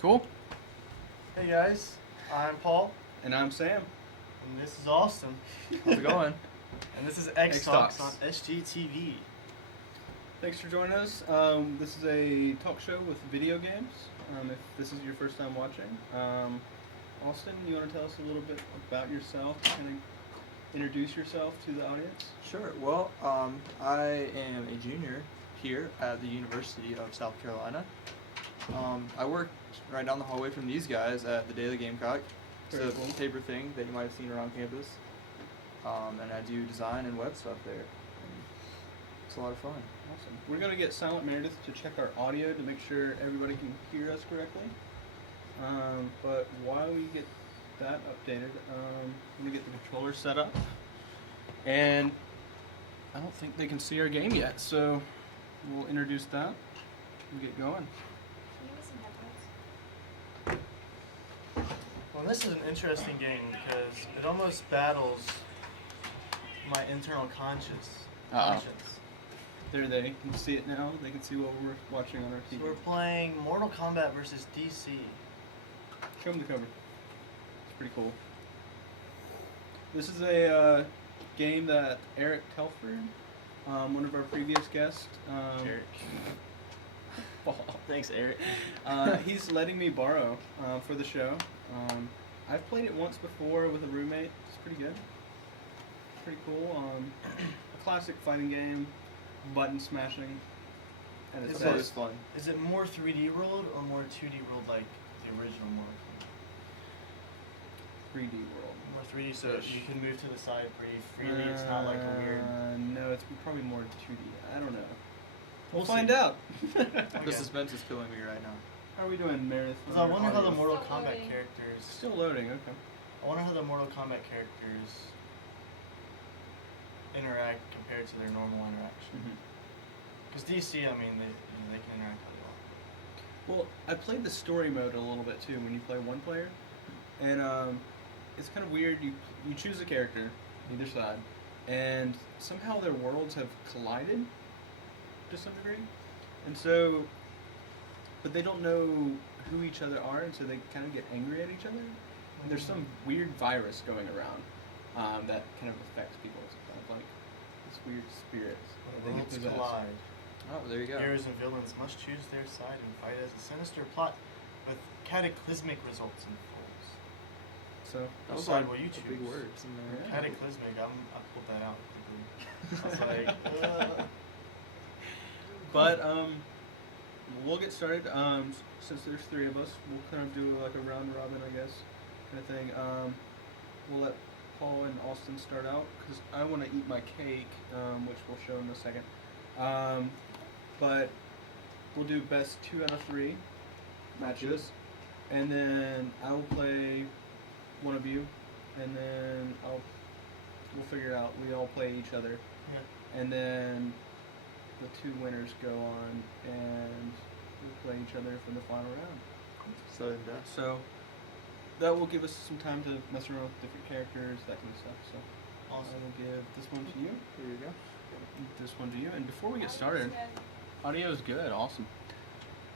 Cool. Hey guys, I'm Paul. And I'm Sam. And this is Austin. How's it going? And this is Xtox on SGTV. Thanks for joining us. This is a talk show with video games. If this is your first time watching. Austin, you want to tell us a little bit about yourself? Kind of introduce yourself to the audience? Sure. Well, I am a junior here at the University of South Carolina. I work right down the hallway from these guys at the Daily Gamecock. It's a paper thing that you might have seen around campus. And I do design and web stuff there. And it's a lot of fun. Awesome. We're going to get Silent Meredith to check our audio to make sure everybody can hear us correctly. But while we get that updated, I'm going to get the controller set up. And I don't think they can see our game yet, so we'll introduce that and get going. Well, this is an interesting game because it almost battles my internal conscience. There they can see it now. They can see what we're watching on our TV. So we're playing Mortal Kombat versus DC. Show them the cover. It's pretty cool. This is a game that Eric Telford, one of our previous guests, Eric. Thanks, Eric. He's letting me borrow for the show. I've played it once before with a roommate. It's pretty good. Pretty cool. A classic fighting game, button smashing. And it's always fun. Is it more 3D world or more 2D world like the original Mortal Kombat? 3D world. More 3D, so you can move to the side pretty freely. It's not like a weird. No, it's probably more 2D. I don't know. We'll see. find out. The suspense is killing me right now. How are we doing, Meredith? So I wonder how the Mortal Kombat characters. Still loading. Okay. I wonder how the Mortal Kombat characters interact compared to their normal interaction. Because DC, I mean, they can interact how they want. Well, I played the story mode a little bit too when you play one player, and it's kind of weird. You choose a character, either side, and somehow their worlds have collided to some degree, and so, but they don't know who each other are, and so they kind of get angry at each other. And there's some weird virus going around that kind of affects people. It's kind of like this weird spirit. Worlds collide. Oh, there you go. Heroes and villains must choose their side and fight as a sinister plot with cataclysmic results in force. So that was like what you choose. Big words in there. Yeah. Cataclysmic. I pulled that out quickly. I was like, But we'll get started. Since there's three of us, we'll kind of do like a round robin, I guess, kind of thing. We'll let Paul and Austin start out because I want to eat my cake, which we'll show in a second. But we'll do best 2 out of 3 matches, and then I will play one of you, and then we'll figure it out. We all play each other, yeah. And then the 2 winners go on, and we'll play each other for the final round. So that will give us some time to mess around with different characters, that kind of stuff. So awesome. I will give this one to you. Here you go. This one to you. And before we get started, audio is good. Awesome.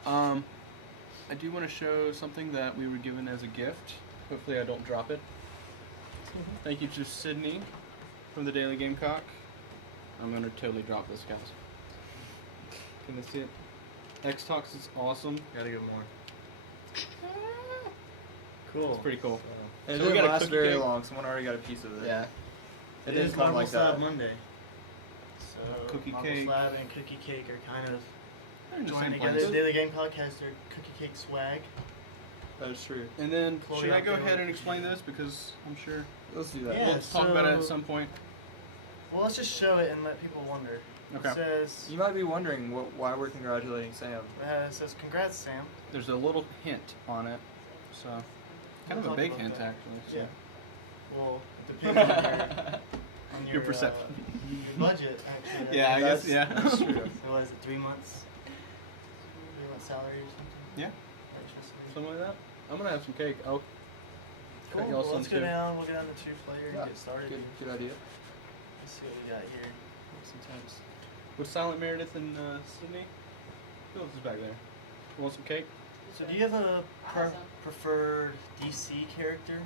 I do want to show something that we were given as a gift. Hopefully I don't drop it. Thank you to Sydney from the Daily Gamecock. I'm going to totally drop this, guys. Can they see it? Xtox is awesome. Gotta get more. Cool. It's pretty cool. It So we didn't got a last cookie very cake. long. Someone already got a piece of it. Yeah. It It didn't is come Marble like Slab that. Monday. So Cookie Marble cake. Slab and Cookie Cake are kind of They're in the joining same together. place. Daily Gamecock has their Cookie Cake swag. That is true. And then, Chloe should I out go there ahead with- and explain this? Because I'm sure Let's do that. Yeah. we'll talk about it at so- some point. Well, let's just show it and let people wonder. Okay. It says, You might be wondering why we're congratulating Sam. it says, congrats, Sam. There's a little hint on it. So, kind of We'll a big talk hint, about that. actually. So. Yeah. Well, it depends on your perception. Your budget, actually. Yeah, I guess, yeah. That's true. So what is it, 3 months? 3 months salary or something? Yeah. Electricity. Something like that. I'm going to have some cake. Oh, Cool. cut y'all Well, some let's go too. down. We'll go down to 2-player Yeah, and get started. Good idea. Let's see what we got here. Sometimes. With Silent Meredith and Sydney? Who else is back there? Want some cake? So do you have a Awesome. preferred DC character,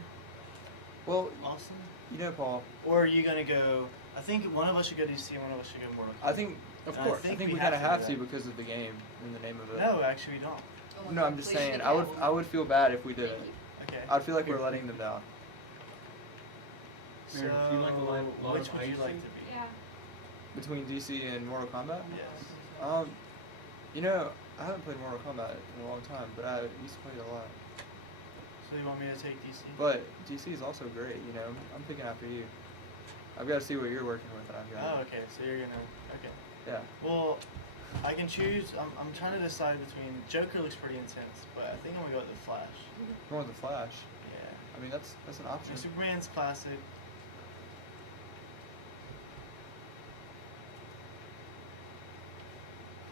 Well, Austin? you know, Paul. Or are you gonna go? I think one of us should go DC and one of us should go Mortal Kombat. I think, Of And course. I think we we kind of have do to that. because of the game and the name of it. No, actually we don't. Oh my No, God, I'm just please saying. be I careful. would feel bad if we did Thank it. you. Okay. I'd feel like we're letting them down. So, Meredith, do you like a lot which of would you like icing? to be? Yeah. Between DC and Mortal Kombat. Yes. You know, I haven't played Mortal Kombat in a long time, but I used to play it a lot. So you want me to take DC? But DC is also great. You know, I'm thinking after you. I've got to see what you're working with, and I've got. Oh, okay. So you're gonna. Okay. Yeah. Well, I can choose. I'm trying to decide between Joker looks pretty intense, but I think I'm gonna go with the Flash. Going with the Flash. Yeah. I mean, that's an option. And Superman's classic.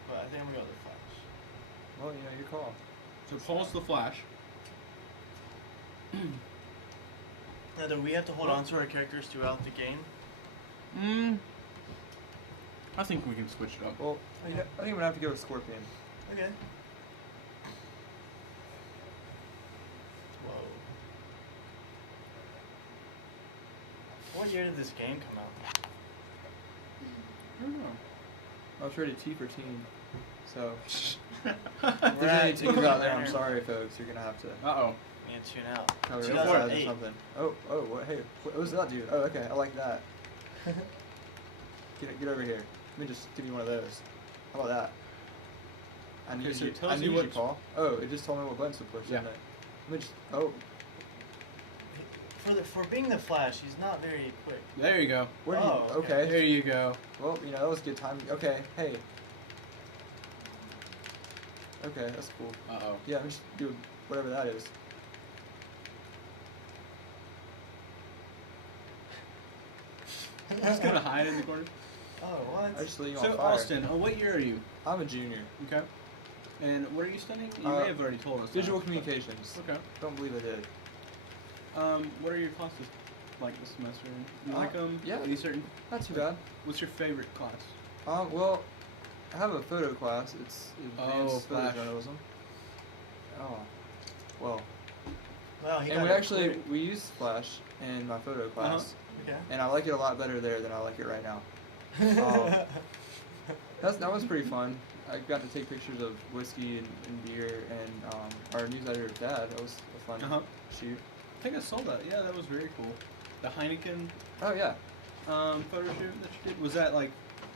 But I think I'm gonna go with the Flash. Well, you know, your call. So Paul's the Flash. Now, do we have to hold on to our characters throughout the game? I think we can switch it up. Well, you know, I think I'm gonna have to go with Scorpion. Okay. Whoa. What year did this game come out? I don't know. I was rated T for teen. So, if Right. there's any teens out there, I'm sorry, folks. You're gonna have to Uh-oh. Man, tune out. cover your 2008. eyes or something. Oh, what? Hey, what was that, dude? Oh, okay, I like that. Get over here. Let me just give you one of those. How about that? I Okay, need so you. it tells I you need you, what- Paul. Oh, it just told me what buttons to push, Yeah. didn't it? Let me just. Oh, For being the Flash, he's not very quick. There you go. where do you? Oh, Okay. There you go. Well, you know, that was good time. Okay, hey. Okay, that's cool. Uh-oh. Yeah, let me just do whatever that is. I'm just gonna hide in the corner. Oh, what? I just lit you on So fire. Austin, what year are you? I'm a junior. Okay. And what are you studying? You Uh, may have already told us. Visual that. communications. Okay. Don't believe I did. What are your classes like this semester? You Uh, like them? yeah. Any certain? Not too bad. What's your favorite class? Well, I have a photo class. It's advanced Flash. photojournalism. Oh, well. Well, he And got we it actually quick. we use Flash in my photo class, Okay. and I like it a lot better there than I like it right now. Oh. That was pretty fun. I got to take pictures of whiskey and beer and our news editor's dad. That was a fun Uh-huh. shoot. I think I saw that. Yeah, that was very cool. The Heineken Oh yeah. photo shoot that you did. Was that like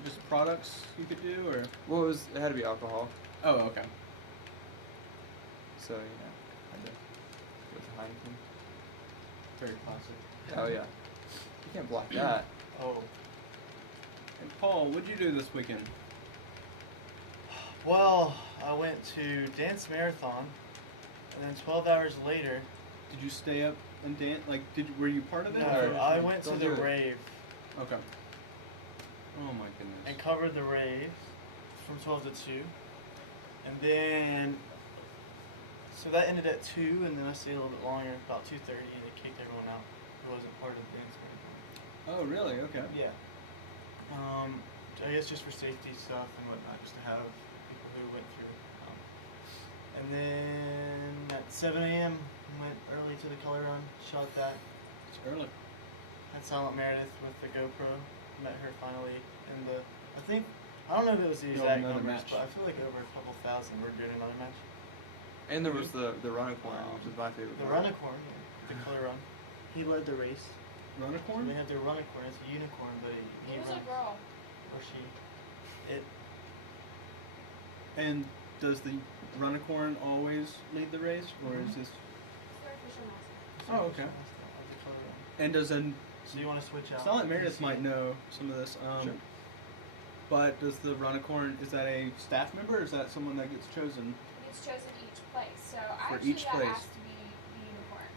just products you could do, or? Well, it had to be alcohol, Oh, okay. so you know, I had to go with Heineken. Very classic. Oh yeah. You can't block that. Oh. And Paul, what'd you do this weekend? Well, I went to dance marathon, and then 12 hours later, Did you stay up and dance? Like, were you part of it? no, or- I went to Don't the do it. rave Okay. Oh my goodness. and covered the rave from 12 to 2, and then so that ended at 2, and then I stayed a little bit longer, about 2:30, and they kicked everyone out who wasn't part of the dance marathon. Oh, really? Okay. Yeah. I guess just for safety stuff and whatnot, just to have people who went through. And then at 7 a.m. went early to the color run, shot that. It's early. Had Silent Meredith with the GoPro. Met her finally in the. I don't know if it was the Filmed exact another numbers, match. but I feel like over a couple thousand we're doing another match. And there was the run-a-corn, which is my favorite. The part. Runicorn, the color run. He led the race. Runicorn? They had their Runicorn. It's a unicorn, but he It was a runs. girl. Or she. It. And does the Runicorn always lead the race, or is this? It's their official mascot. Oh, okay. Of the color run. And does an So you want to switch out? Silent Meredith might know some of this. Sure. But does the Runicorn, is that a staff member, or is that someone that gets chosen? It's chosen each place. So I For actually each got place. asked to be the unicorn,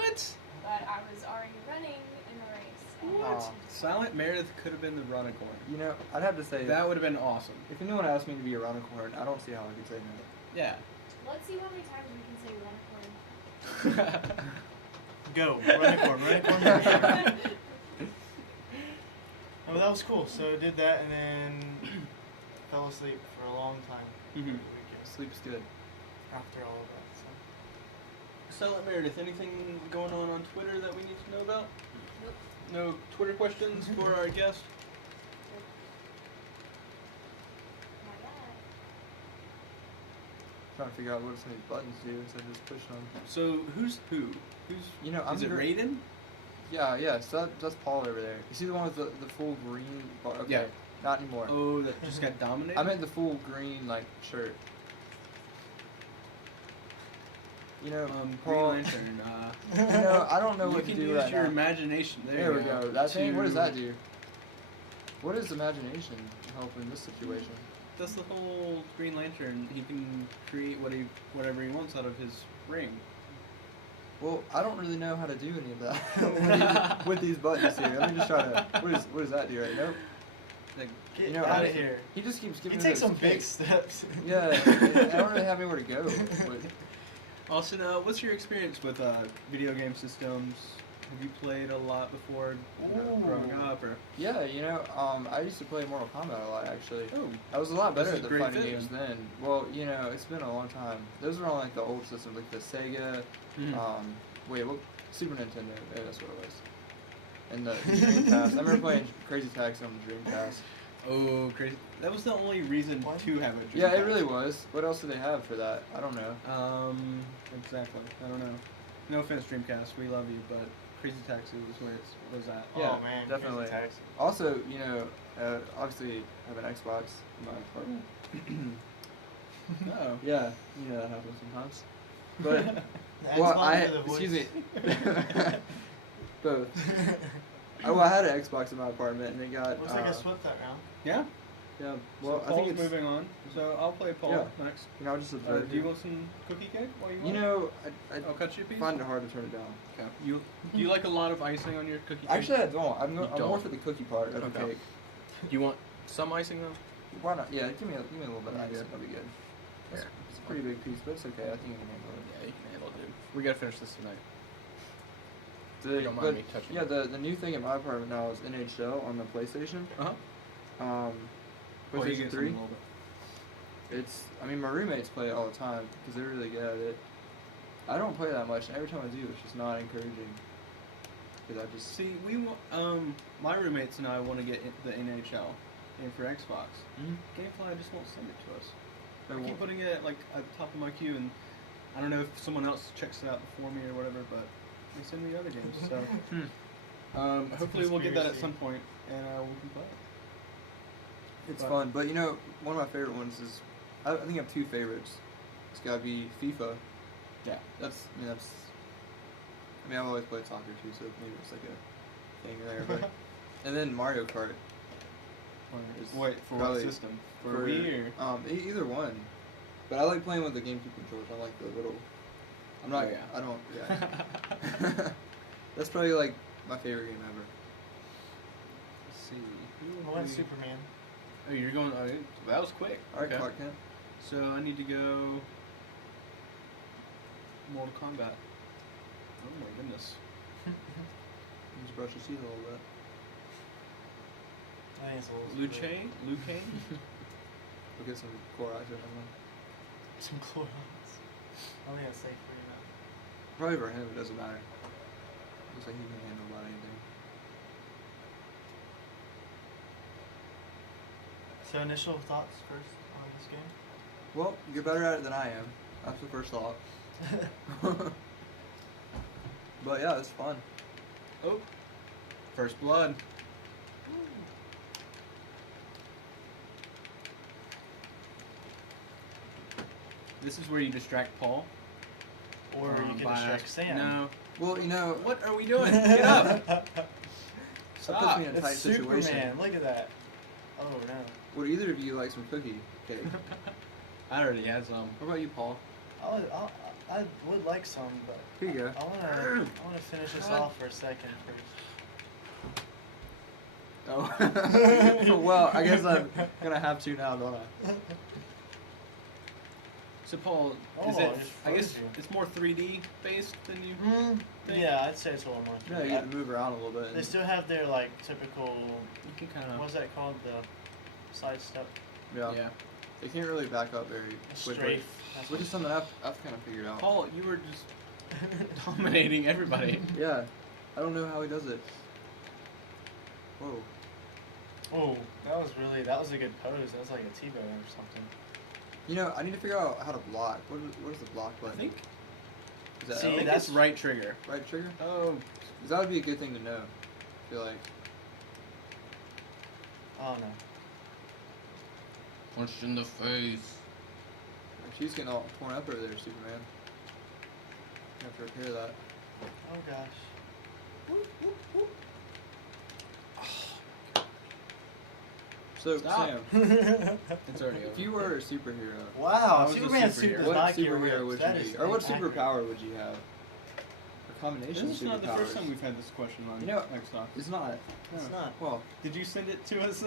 What? but I was already running in the race. and What? Aw. Silent Meredith could have been the Runicorn. You know, I'd have to say That would have been awesome. if anyone asked me to be a runicorn, I don't see how I could say no. Yeah. Let's see how many times we can say unicorn. Go, Runicorn, Runicorn. Oh, that was cool. So did that and then fell asleep for a long time. Mhm. over the weekend. Sleep's good. after all of that. So. Silent Meredith, anything going on Twitter that we need to know about? Nope. No Twitter questions for our guest? Not yet. Trying to figure out what some of these buttons do instead of just push them. So who's who? Who's You know, is it Raiden? Yeah. So that's Paul over there. You see the one with the full green bar? Okay. Yeah. Not anymore. Oh, that just got dominated. I meant the full green like shirt. You know, Green Paul. Lantern. You know, I don't know You what to can do use right your now. imagination. There we go. That thing. What does to- that do? What does imagination help in this situation? That's the whole Green Lantern. He can create whatever he wants out of his ring. Well, I don't really know how to do any of that with these buttons here. Let me just try to. What does that do right? Nope. Like, Get You know, out I- of here. He just keeps He giving me takes those some big kicks. steps. Yeah, I don't really have anywhere to go. With. Austin, what's your experience with video game systems? Have you played a lot before growing Ooh. up, or? Yeah, you know, I used to play Mortal Kombat a lot actually. Oh, I was a lot better This at is the great fighting fit, games then. Well, you know, it's been a long time. Those were on like the old systems, like the Sega. Super Nintendo. Yeah, that's what it was. And the Dreamcast. I remember playing Crazy Taxi on the Dreamcast. oh, crazy! That was the only reason What? to have a Dreamcast. Yeah, it really was. What else do they have for that? I don't know. Exactly. I don't know. No offense, Dreamcast. We love you, but Crazy Taxi was where it was at. Yeah, oh man, definitely. Crazy Taxi. Also, you know, obviously I have an Xbox in my apartment. Oh. Yeah, you know that happens sometimes. But The well, Xbox or the excuse me. voice? Both. I had an Xbox in my apartment, and it got. Looks like I swept that round. Yeah. Yeah. Well, Well, so I think Paul's it's. moving on. So I'll play Paul Yeah. next. You know, I'll just observe. Do you want some cookie cake while you You want? know, I I'll cut you a piece. find it hard to turn it down. Okay. Do you like a lot of icing on your cookie cake? Actually, I don't. I'm You more don't? for the cookie part of the Okay. cake. do you want some icing though? Why not? Yeah, give me a little bit of Yeah, icing. good. That'll be good. Here. It's a pretty big piece, but it's okay. I think I can handle it. Yeah, you can handle it, dude. We gotta finish this tonight. The, You don't mind but, me touching yeah, it? the new thing in my apartment now is NHL on the PlayStation. Uh-huh. PlayStation 3. It's. I mean, my roommates play it all the time because they're really good at it. I don't play that much, and every time I do, it's just not encouraging. Because I just. See, my roommates and I want to get the NHL and for Xbox. Mhm. GameFly just won't send it to us. They I keep won't- putting it like at the top of my queue, and I don't know if someone else checks it out before me or whatever, but they send me other games. So Hmm. hopefully we'll get that at conspiracy. some point, and we can play it. It's But- fun, but you know, one of my favorite ones is. I think I have two favorites. It's gotta be FIFA. Yeah. That's. I mean, I've always played soccer too, so maybe it's like a thing there. But and then Mario Kart. is Wait, for what probably system? For Wii or? Either one. But I like playing with the GameCube controllers. I like the little. I'm not. Oh, yeah. I don't. Yeah. That's probably like my favorite game ever. Let's see. I went Superman. Oh, you're going. Oh, that was quick. All right, Okay. Clark Kent. So I need to go. Mortal Kombat. Oh my goodness. Just brush your teeth a little bit. I think it's a little Luce? screwy. Luke? We'll get some Clorox or something. Some Clorox. I think that's safe for you now. Probably for him, it doesn't matter. Looks like he can handle about anything. So initial thoughts first on this game? Well, you're better at it than I am. That's the first thought. But yeah, it's fun. Oh. First blood. This is where you distract Paul. Or you can by- distract Sam. No. Well, you know, What are we doing? Get up! that puts Stop. me in a tight It's situation. Superman. Look at that. Oh no. Would either of you like some cookie cake? I already had some. What about you, Paul? I would like some, but Here you go. I wanna finish this off for a second first. Oh. Well, I guess I'm gonna have to now, don't I? So Paul, Oh, is it? I just I guess froze you. it's more 3D based than you. think? Yeah, I'd say it's a little more. Yeah, you get to move around a little bit. They and- still have their like typical. You can kind of. What's that called? The side step. yeah. Yeah. They can't really back up very quickly. Strafe. That's Which what- is something I've kind of figured out. Paul, you were just dominating everybody. Yeah, I don't know how he does it. Whoa. Oh, that was a good pose. That was like a T-bow or something. You know, I need to figure out how to block. What is the block button? I think, Is that See, I think that's- it's right trigger. right trigger? Oh, 'Cause that would be a good thing to know. I feel like. Oh no. punch in the face. She's getting all torn up over there, Superman. You have to repair that. Oh gosh. So, Stop. Sam, It's already over. if you were a superhero, Wow, I was a Superman's suit superhero. does what not get superhero ripped. would That you is be? Or what inaccurate. superpower would you have? A combination This is of not the superpowers. first time we've had this question on You know, Xtox. It's not. It's No. not. Well, Did you send it to us?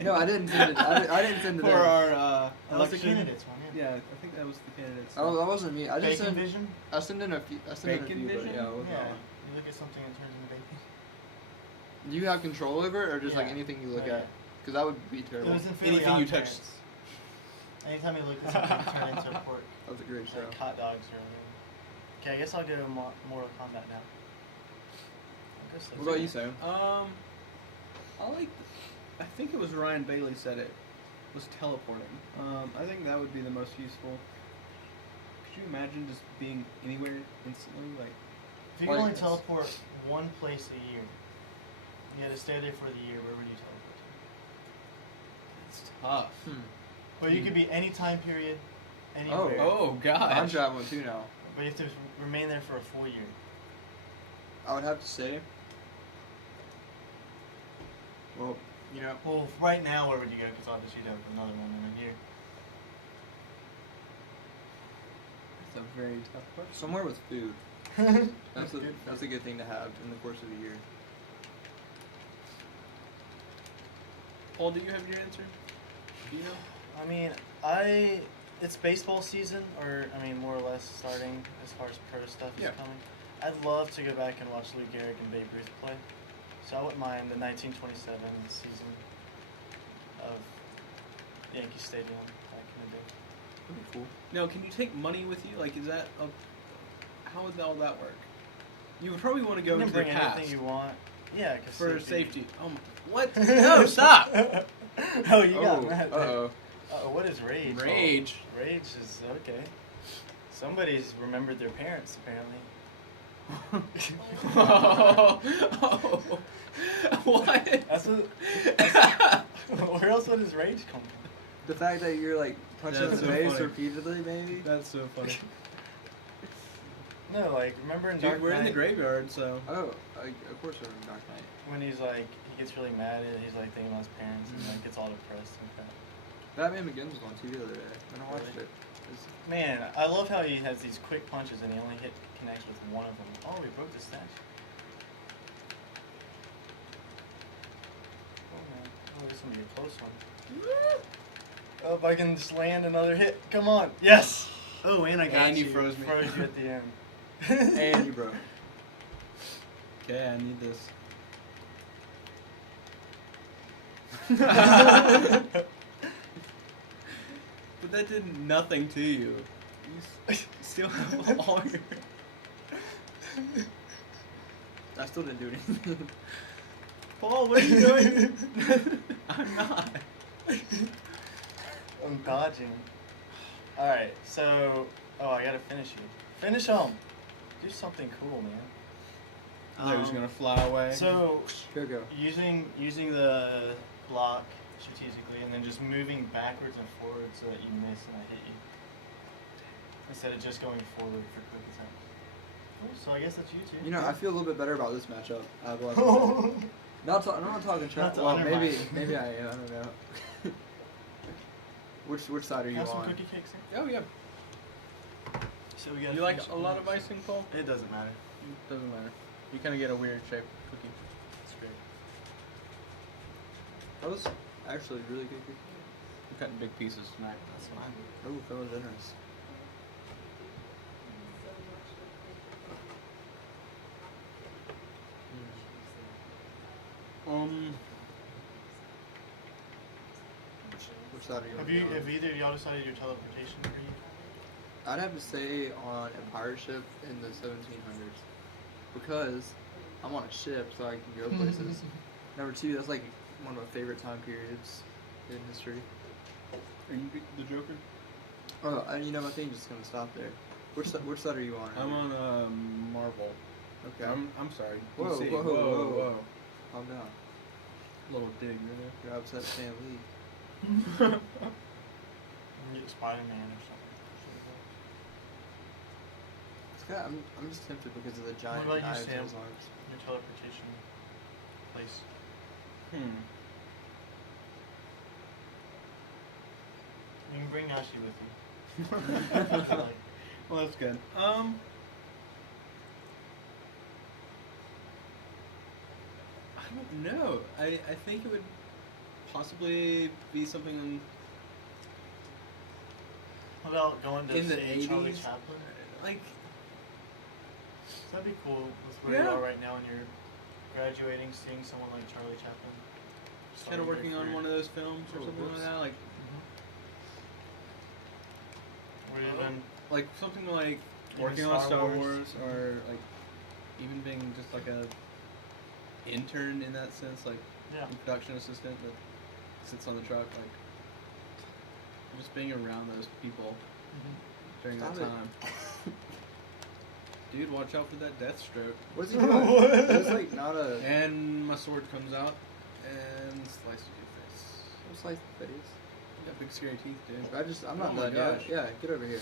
no, I didn't send it. I didn't send it For in. our That was the election. candidates one, yeah. Yeah, I think that was the candidates. Oh, that wasn't me. I just Bacon sent. vision? I sent in a few. I sent in a Bacon few, but vision? yeah, it wasn't Yeah. that one. You look at something and it turns into bacon. Do you have control over it, or just like Yeah. anything you look Oh, yeah. at? Because that would be It terrible. was in Fairly Anything you Odd touch. Parents. Anytime you look at something, it turns into a pork. That was a great show. Like hot dogs or whatever. Okay, I guess I'll go Mortal Kombat now. I guess that's What about it. you, Sam? I like. I think it was Ryan Bailey said it was teleporting. I think that would be the most useful. Could you imagine just being anywhere instantly? Like, If you could only Like- teleport one place a year, you had to stay there for the year, where would you teleport it's tough. Hmm. to? Well, you could be any time period, anywhere. Oh gosh. I'm traveling too now. But you have to remain there for a full year. I would have to say. Well, you know, Well, right now, where would you go? Because obviously you'd have another one in a year. That's a very tough question. somewhere with food. That's a good thing to have in the course of a year. Paul, do you have your answer? Do you know? I mean, it's baseball season, or I mean, more or less starting as far as pro stuff is Yeah. coming. I'd love to go back and watch Lou Gehrig and Babe Ruth play. So I wouldn't mind the 1927 season of Yankee Stadium back in the day. That'd be cool. No, can you take money with you? Like, is that a? How would all that work? You would probably want to go You can into the bring past anything you want. Yeah, cause for safety. Oh my! What? No, stop! Oh, you got mad. Uh oh. What is rage? Rage. Oh, rage is okay. Somebody's remembered their parents apparently. Oh, what? That's what. Where else would his rage come from? The fact that you're like punching That's in the so face funny. repeatedly, maybe. That's so funny. No, like remember in Dude, Dark we're in the Knight graveyard, so. Oh, of course we're in Dark Knight. when he's like he gets really mad and he's like thinking about his parents and like gets all depressed and crap. Batman Begins was on TV the other day, and I watched Really? it. It's- Man, I love how he has these quick punches and he only connects with one of them. Oh, he broke the statue. Oh man, oh this is gonna be a close one. Oh, if I can just land another hit, come on, yes. Oh, and I got And you you. froze me. Froze you at the end. and you broke. Okay, I need this. But that did nothing to you. You still have all your. I still didn't do anything. Paul, what are you doing? I'm not. I'm dodging. Alright, so. Oh, I gotta finish you. Finish him! Do something cool, man. I thought he was gonna fly away. So, Here we go. using the block strategically and then just moving backwards and forwards so that you miss and I hit you. Instead of just going forward for quick attacks. Cool, so I guess that's you two. You know, I feel a little bit better about this matchup. I have a lot to say. I'm not talking trash. Not to Well, undermine. maybe I am. I don't know. Which side are you Have some on? cookie cakes in? Oh yeah. So we got You like a lot of icing, Paul? It doesn't matter. Doesn't matter. You kind of get a weird shaped cookie. It's great. That was actually really good. We're cutting big pieces tonight. That's fine. Oh, that was generous. Which side are you on? Have either of y'all decided your teleportation for you? I'd have to say on a pirate ship in the 1700s because I'm on a ship, so I can go places. Number two, that's like one of my favorite time periods in history. Are you the Joker? Oh, my thing's just gonna stop there. Which side are you on? I'm on Marvel. Okay. I'm sorry. Whoa, DC. whoa. Calm down. Little dig, really. You're upset Stan Lee. Get Spider-Man or something. I'm just tempted because of the giant What about you, knives in Sam? his arms. Your teleportation place. You can bring Nashi with you. Well, that's good. I don't know. I think it would possibly be something What about going to in the see Charlie 80s. Chaplin? Like, That'd be cool with where you Yeah. are right now when you're graduating, seeing someone like Charlie Chaplin. kind of working on one of those films or Oh, something whoops. like that. Or even Like something like Even working on Star Star Wars. Wars, or like even being just like a intern in that sense, like yeah. a production assistant that sits on the truck, like just being around those people during Stop that it. time. Dude, watch out for that Deathstroke. What is he doing? There's like not a. And my sword comes out and slices your face. What's like the face? You got big scary teeth, dude. I'm not Oh my done yet. gosh. Yeah, get over here.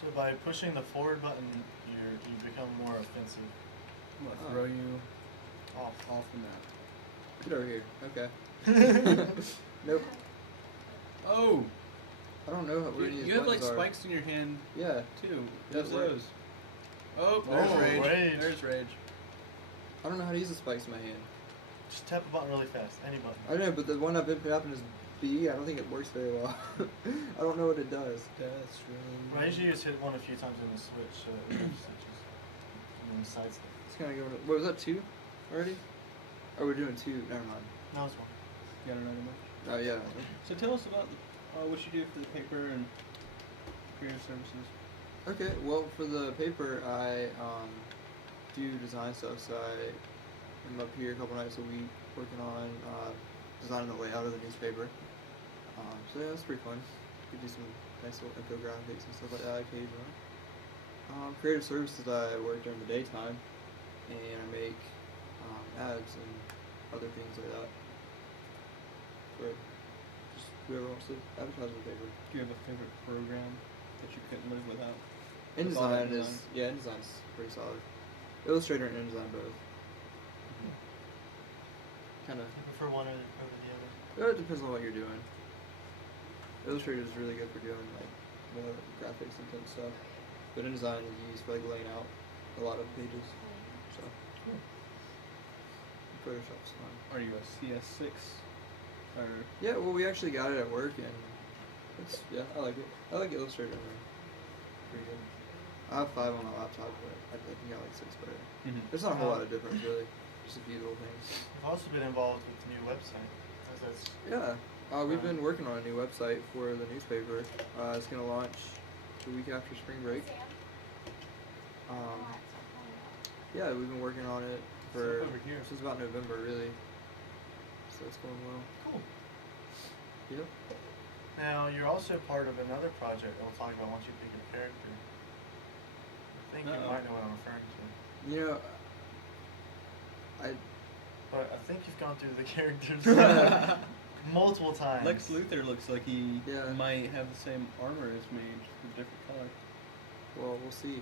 So by pushing the forward button, you become more offensive. I'm gonna Oh. throw you Off. off the map. Get over here. Okay. Nope. Oh! I don't know what Dude, any of these you have like buttons are. spikes in your hand Yeah. too. Yeah, Use where? those. Oh, there's Oh, rage. rage. There's rage. I don't know how to use the spikes in my hand. Just tap a button really fast. Any button. I know, but the one I've been tapping is B. I don't think it works very well. I don't know what it does. That's really. Well, I usually just hit one a few times on the switch, so it switches. And then side stuff. It's kind of going. What was that, 2 already? Oh, we're doing 2. Never mind. That was one. You got another match? Oh yeah. So tell us about what you do for the paper and creative services. Okay. Well, for the paper, I do design stuff. So I'm up here a couple nights a week working on designing the layout of the newspaper. So yeah, that's pretty fun. We do some nice little infographics and stuff like that occasionally. Creative services, I work during the daytime, and I make ads and other things like that for just whoever wants to advertise the paper. Do you have a favorite program that you couldn't live without? With all InDesign that is InDesign's pretty solid. Illustrator and InDesign both. Kind of. I prefer one over the other. It depends on what you're doing. Illustrator is really good for doing like more graphics and stuff, but InDesign is used for like laying out a lot of pages. So Photoshop's fun. Are you a CS6? Or Yeah, well, we actually got it at work, and I like it. I like Illustrator more. Pretty good. I have 5 on my laptop, but I think I like 6 better. There's not a whole lot of difference really, just a few little things. I've also been involved with the new website. As that's Yeah, we've been working on a new website for the newspaper. It's gonna launch the week after spring break. Yeah, we've been working on it for over here. since about November, really. So it's going well. cool. Yep. Now you're also part of another project that we'll talk about once you pick your character. I think you Uh-oh. might know what I'm referring to. You know, But I think you've gone through the characters multiple times. Lex Luthor looks like he Yeah. might have the same armor as me, just a different color. well, we'll see.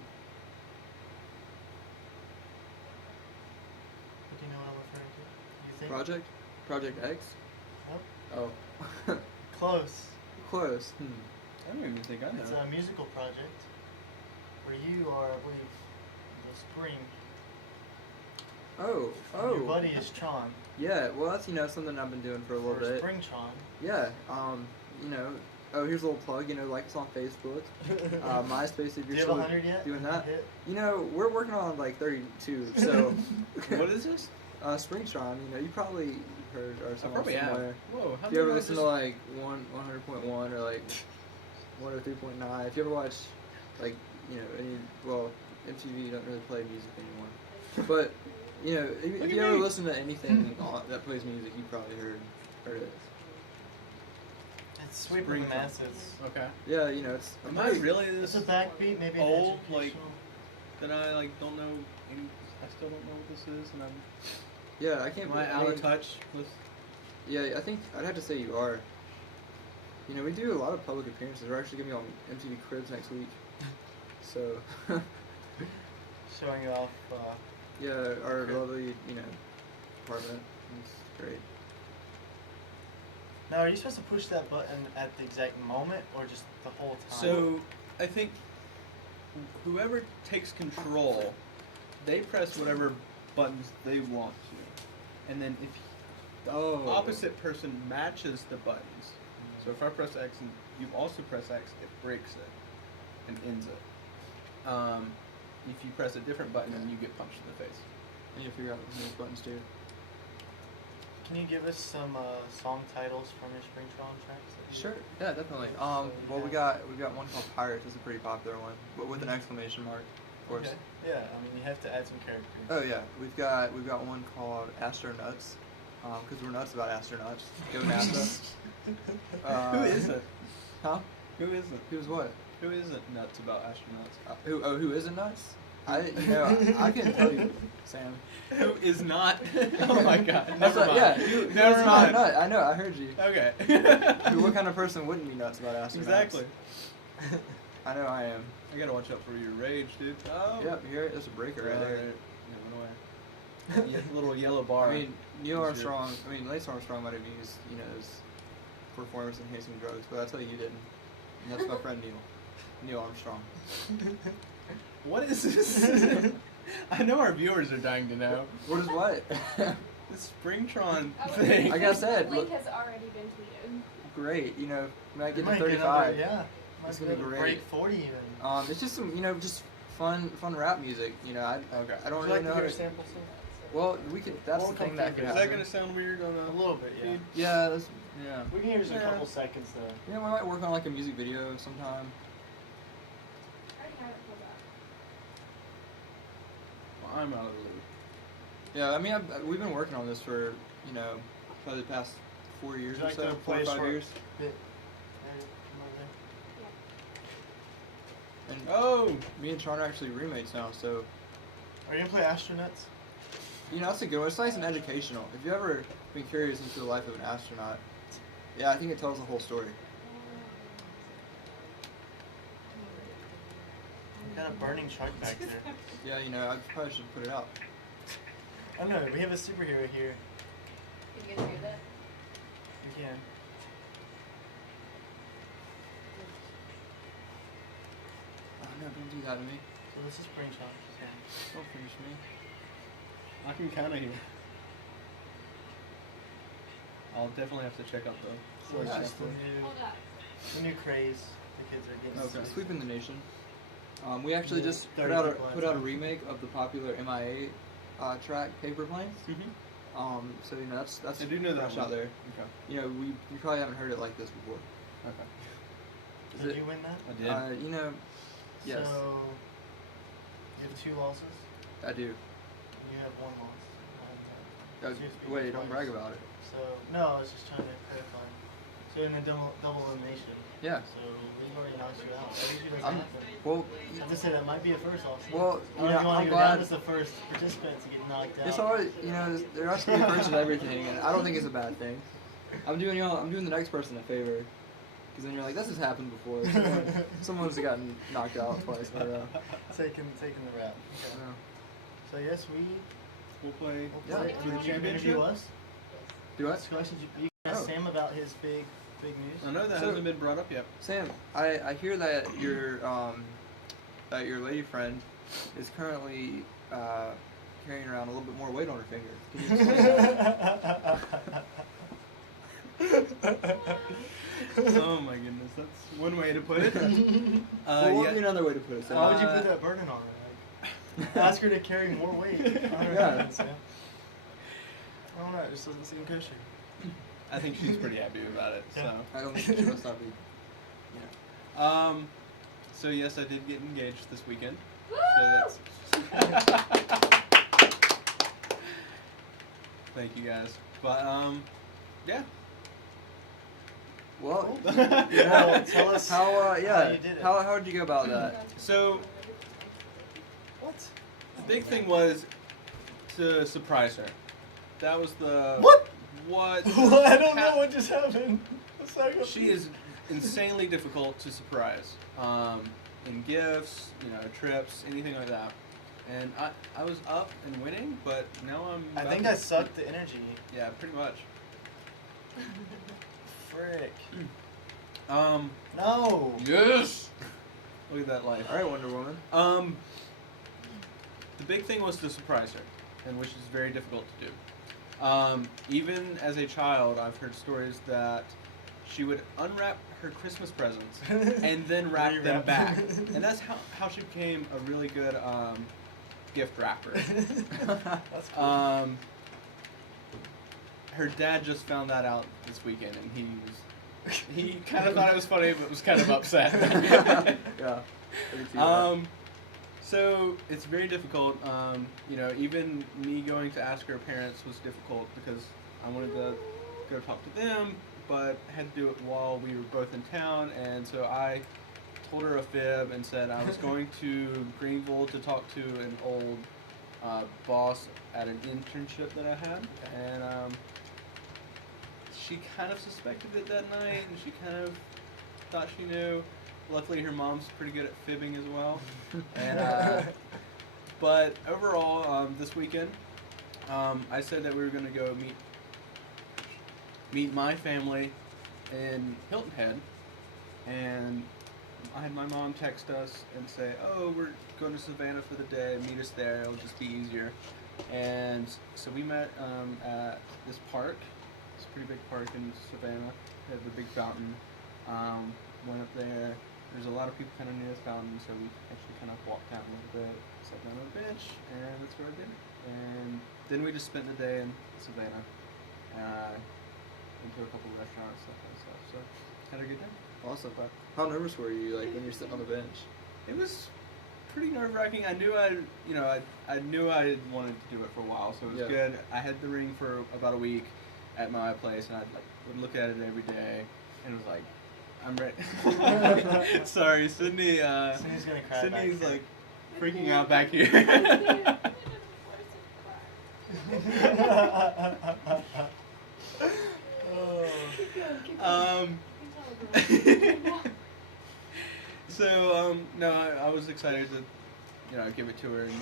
But do you know what I'm referring to? You think? Project X. Nope. Oh, Close. close. I don't even think I know. It's a musical project where you are, I believe, the spring. Oh, And your buddy is Tron. Yeah, well, that's something I've been doing for a little Or bit. Spring Tron. Yeah. Oh, here's a little plug. Like us on Facebook, MySpace if Do you're you have still 100 yet? doing that. Hit? We're working on like 32. So What is this? Springtron. You probably heard or I somewhere. probably have. Whoa, how If you ever did I listen to like 100.1 or like 103.9, if you ever watch like MTV don't really play music anymore, but if you ever listen to anything that plays music, you probably heard it. It's Sweep of the Masses. Okay. Yeah, it's. Am I really It's this a backbeat, maybe an old? Like, educational- that I don't know. I still don't know what this is, and I'm. Yeah, I can't. Am I out of touch with? Yeah, I think I'd have to say you are. We do a lot of public appearances. We're actually gonna be on MTV Cribs next week. So. Showing you off. Yeah, our lovely, apartment. It's great. Now, are you supposed to push that button at the exact moment, or just the whole time? So, I think whoever takes control, they press whatever buttons they want to, and then if the opposite person matches the buttons, so if I press X and you also press X, it breaks it and ends it. If you press a different button, then you get punched in the face. I need to figure out what those buttons do. Can you give us some song titles from your Springtron tracks? Sure. Yeah, definitely. Well, we got one called Pirates. It's a pretty popular one, but with an exclamation mark, of course. Okay. Yeah, I mean you have to add some characters. Oh yeah, we've got one called Astronauts, because we're nuts about astronauts. Go NASA. Who isn't? Huh? Who isn't? Who's what? Who isn't nuts about astronauts? Who isn't nuts? I can tell you, Sam. Who is not? Oh my God! That's Never what, mind. yeah, who Never is not mind. nut? I know, I heard you. Okay. What kind of person wouldn't be nuts about astronauts? Exactly. I know I am. I gotta watch out for your rage, dude. Oh. Yep, here, there's a breaker right there. Yeah, went away. Little yellow bar. I mean, Neil Is Armstrong, Lance Armstrong might have used, his performance enhancing drugs, but I tell you, you didn't. And that's my friend Neil Armstrong. What is this? I know our viewers are dying to know. What is what? This Springtron Oh, thing. Like I said, Link look, has already been tweeted. great. When I get to Might 35, yeah. it's Might gonna be be able to great. break 40 even. It's just some, just fun rap music. I Okay. don't Would really you like know to how hear to. a sample song? Well, we could. That's Won't the thing come that through. could Is happen. that gonna sound weird on A little bit, yeah. feed? Yeah, yeah. We can hear just a Yeah. couple seconds though. Yeah, we might work on like a music video sometime. I already have it pulled up. Well, I'm out of the loop. Yeah, we've been working on this for probably the past 4 years Would you or like so, to 4 or play 5 short years. bit? And Oh! me and Sean are actually roommates now, so Are you gonna play Astronauts? that's a good one. It's nice and educational. If you've ever been curious into the life of an astronaut, yeah, I think it tells the whole story. Got a burning truck back there. Yeah, I probably should put it out. I don't know, we have a superhero here. Can you guys hear that? We can. Oh no, don't do that to me. So this is Springtron. Don't finish me. I can kinda hear. I'll definitely have to check out the So it's Yeah, just the Hold up. new craze the kids are getting. Okay. Sweeping the nation. We actually Yeah, just 30 put people out a outside. remake of the popular MIA track Paper Planes. Mm-hmm. So that's I do know that fresh one. out there. Okay. We probably haven't heard it like this before. Okay. Is Did it- you win that? I did. Yes, So you have 2 losses. I do. You have 1 loss. Uh, So you have to beat wait, me don't twice. brag about it. So no, I was just trying to clarify. So in the double elimination. Yeah. So we already knocked you out. That usually doesn't I'm happen. well. I have to say that might be a first also. Well, I don't know if you want I'm to go down glad. as the first participant to get knocked out. It's always there has to be a first in everything, and I don't think it's a bad thing. I'm doing the next person a favor, because then you're like, this has happened before. Someone's gotten knocked out twice in a row. taking the rap. Okay. I know. So yes, We'll play Yeah. play. for the Did you interview championship. us? Do what? Ask questions. You asked Oh. Sam about his big news. I know that So- hasn't been brought up yet. Sam, I hear that your lady friend is currently carrying around a little bit more weight on her finger. Can you explain that? Oh my goodness, that's one way to put it. What would be another way to put it, Sam? Why would you put that burden on her? Like, ask her to carry more weight on her Yeah. head, Sam. I don't know, it just doesn't seem kosher. I think she's pretty happy about it. Yeah. So. I don't think she must not be. So yes, I did get engaged this weekend. Woo! So that's. Thank you guys. But yeah. Well, Yeah, tell us how how you did it. how did you go about that? So What? the big thing was to surprise her. That was the What? What? I don't know what just happened. She is insanely difficult to surprise. In gifts, trips, anything like that. And I was up and winning, but now I'm. I think I sucked the energy. Yeah, pretty much. Frick. No. Yes. Look at that life. All right, Wonder Woman. The big thing was to surprise her, and which is very difficult to do. Even as a child, I've heard stories that she would unwrap her Christmas presents and then wrap them Re-wrap. back, and that's how she became a really good gift wrapper. That's cool. Her dad just found that out this weekend, and he kind of thought it was funny, but was kind of upset. Yeah. I can see that. So it's very difficult. Even me going to ask her parents was difficult because I wanted to go talk to them, but had to do it while we were both in town, and so I told her a fib and said I was going to Greenville to talk to an old boss at an internship that I had, and she kind of suspected it that night, and she kind of thought she knew. Luckily, her mom's pretty good at fibbing as well. And but overall, this weekend, I said that we were going to go meet my family in Hilton Head, and I had my mom text us and say, "Oh, we're going to Savannah for the day. Meet us there. It'll just be easier." And so we met at this park. It's a pretty big park in Savannah. They have the big fountain. Went up there. There's a lot of people kind of near the fountain, so we actually kind of walked out a little bit, sat down on a bench, and that's where I did it. And then we just spent the day in Savannah. Went to a couple of restaurants, that kind of stuff. So had a good day. Awesome. How nervous were you, like, when you're sitting on the bench? It was pretty nerve-wracking. I knew I knew I wanted to do it for a while, so it was good. I had the ring for about a week at my place, and I would look at it every day, and it was like, I'm ready. Sorry, Sydney. Sydney's gonna cry. Sydney's back like freaking out back here. No, I was excited to, give it to her and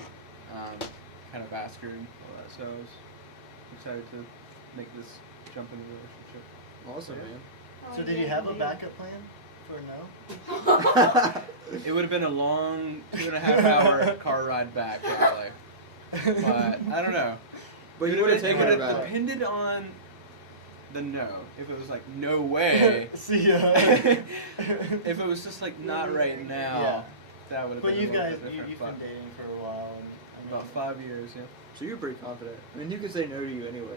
kind of ask her and all that. So I was excited to make this jump into the relationship. Awesome, man. So did you have a backup plan for no? It would have been a long 2.5-hour car ride back, probably. But I don't know. But you would have taken it her would have back. depended on the no. If it was like no way. See ya. If it was just like not right now, Yeah. that would have But been you a little guys, bit different. you've but been dating for a while. And, about 5 years, yeah. So you're pretty confident. I mean, you can say no to you anyway.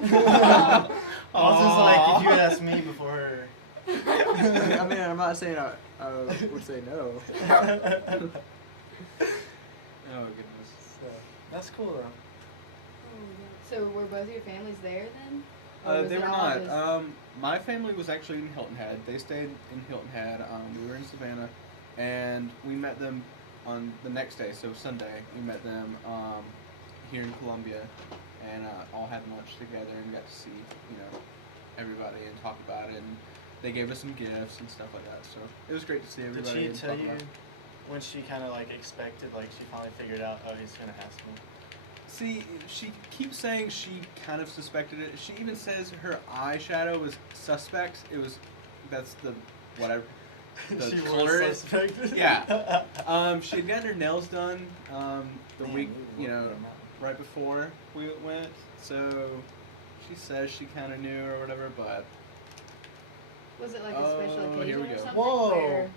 I was just like, if you had asked me before her. I mean, I'm not saying I would say no. Oh goodness. So, that's cool though. So were both your families there then? Or was They it were all not. just- My family was actually in Hilton Head. They stayed in Hilton Head. We were in Savannah, and we met them on the next day, so Sunday. We met them here in Columbia, and all had lunch together and got to see, everybody and talk about it. And they gave us some gifts and stuff like that. So it was great to see everybody. Did she and tell talk you about it. when she kind of like expected, like she finally figured out, oh, he's gonna ask me? See, she keeps saying she kind of suspected it. She even says her eyeshadow was suspect. That's the whatever. The She color was is. suspected. Yeah. She had gotten her nails done the Man, week, we worked them out. right before we went. So she says she kind of knew or whatever, but Was it like a special Oh, occasion here we or go. something? Whoa. Where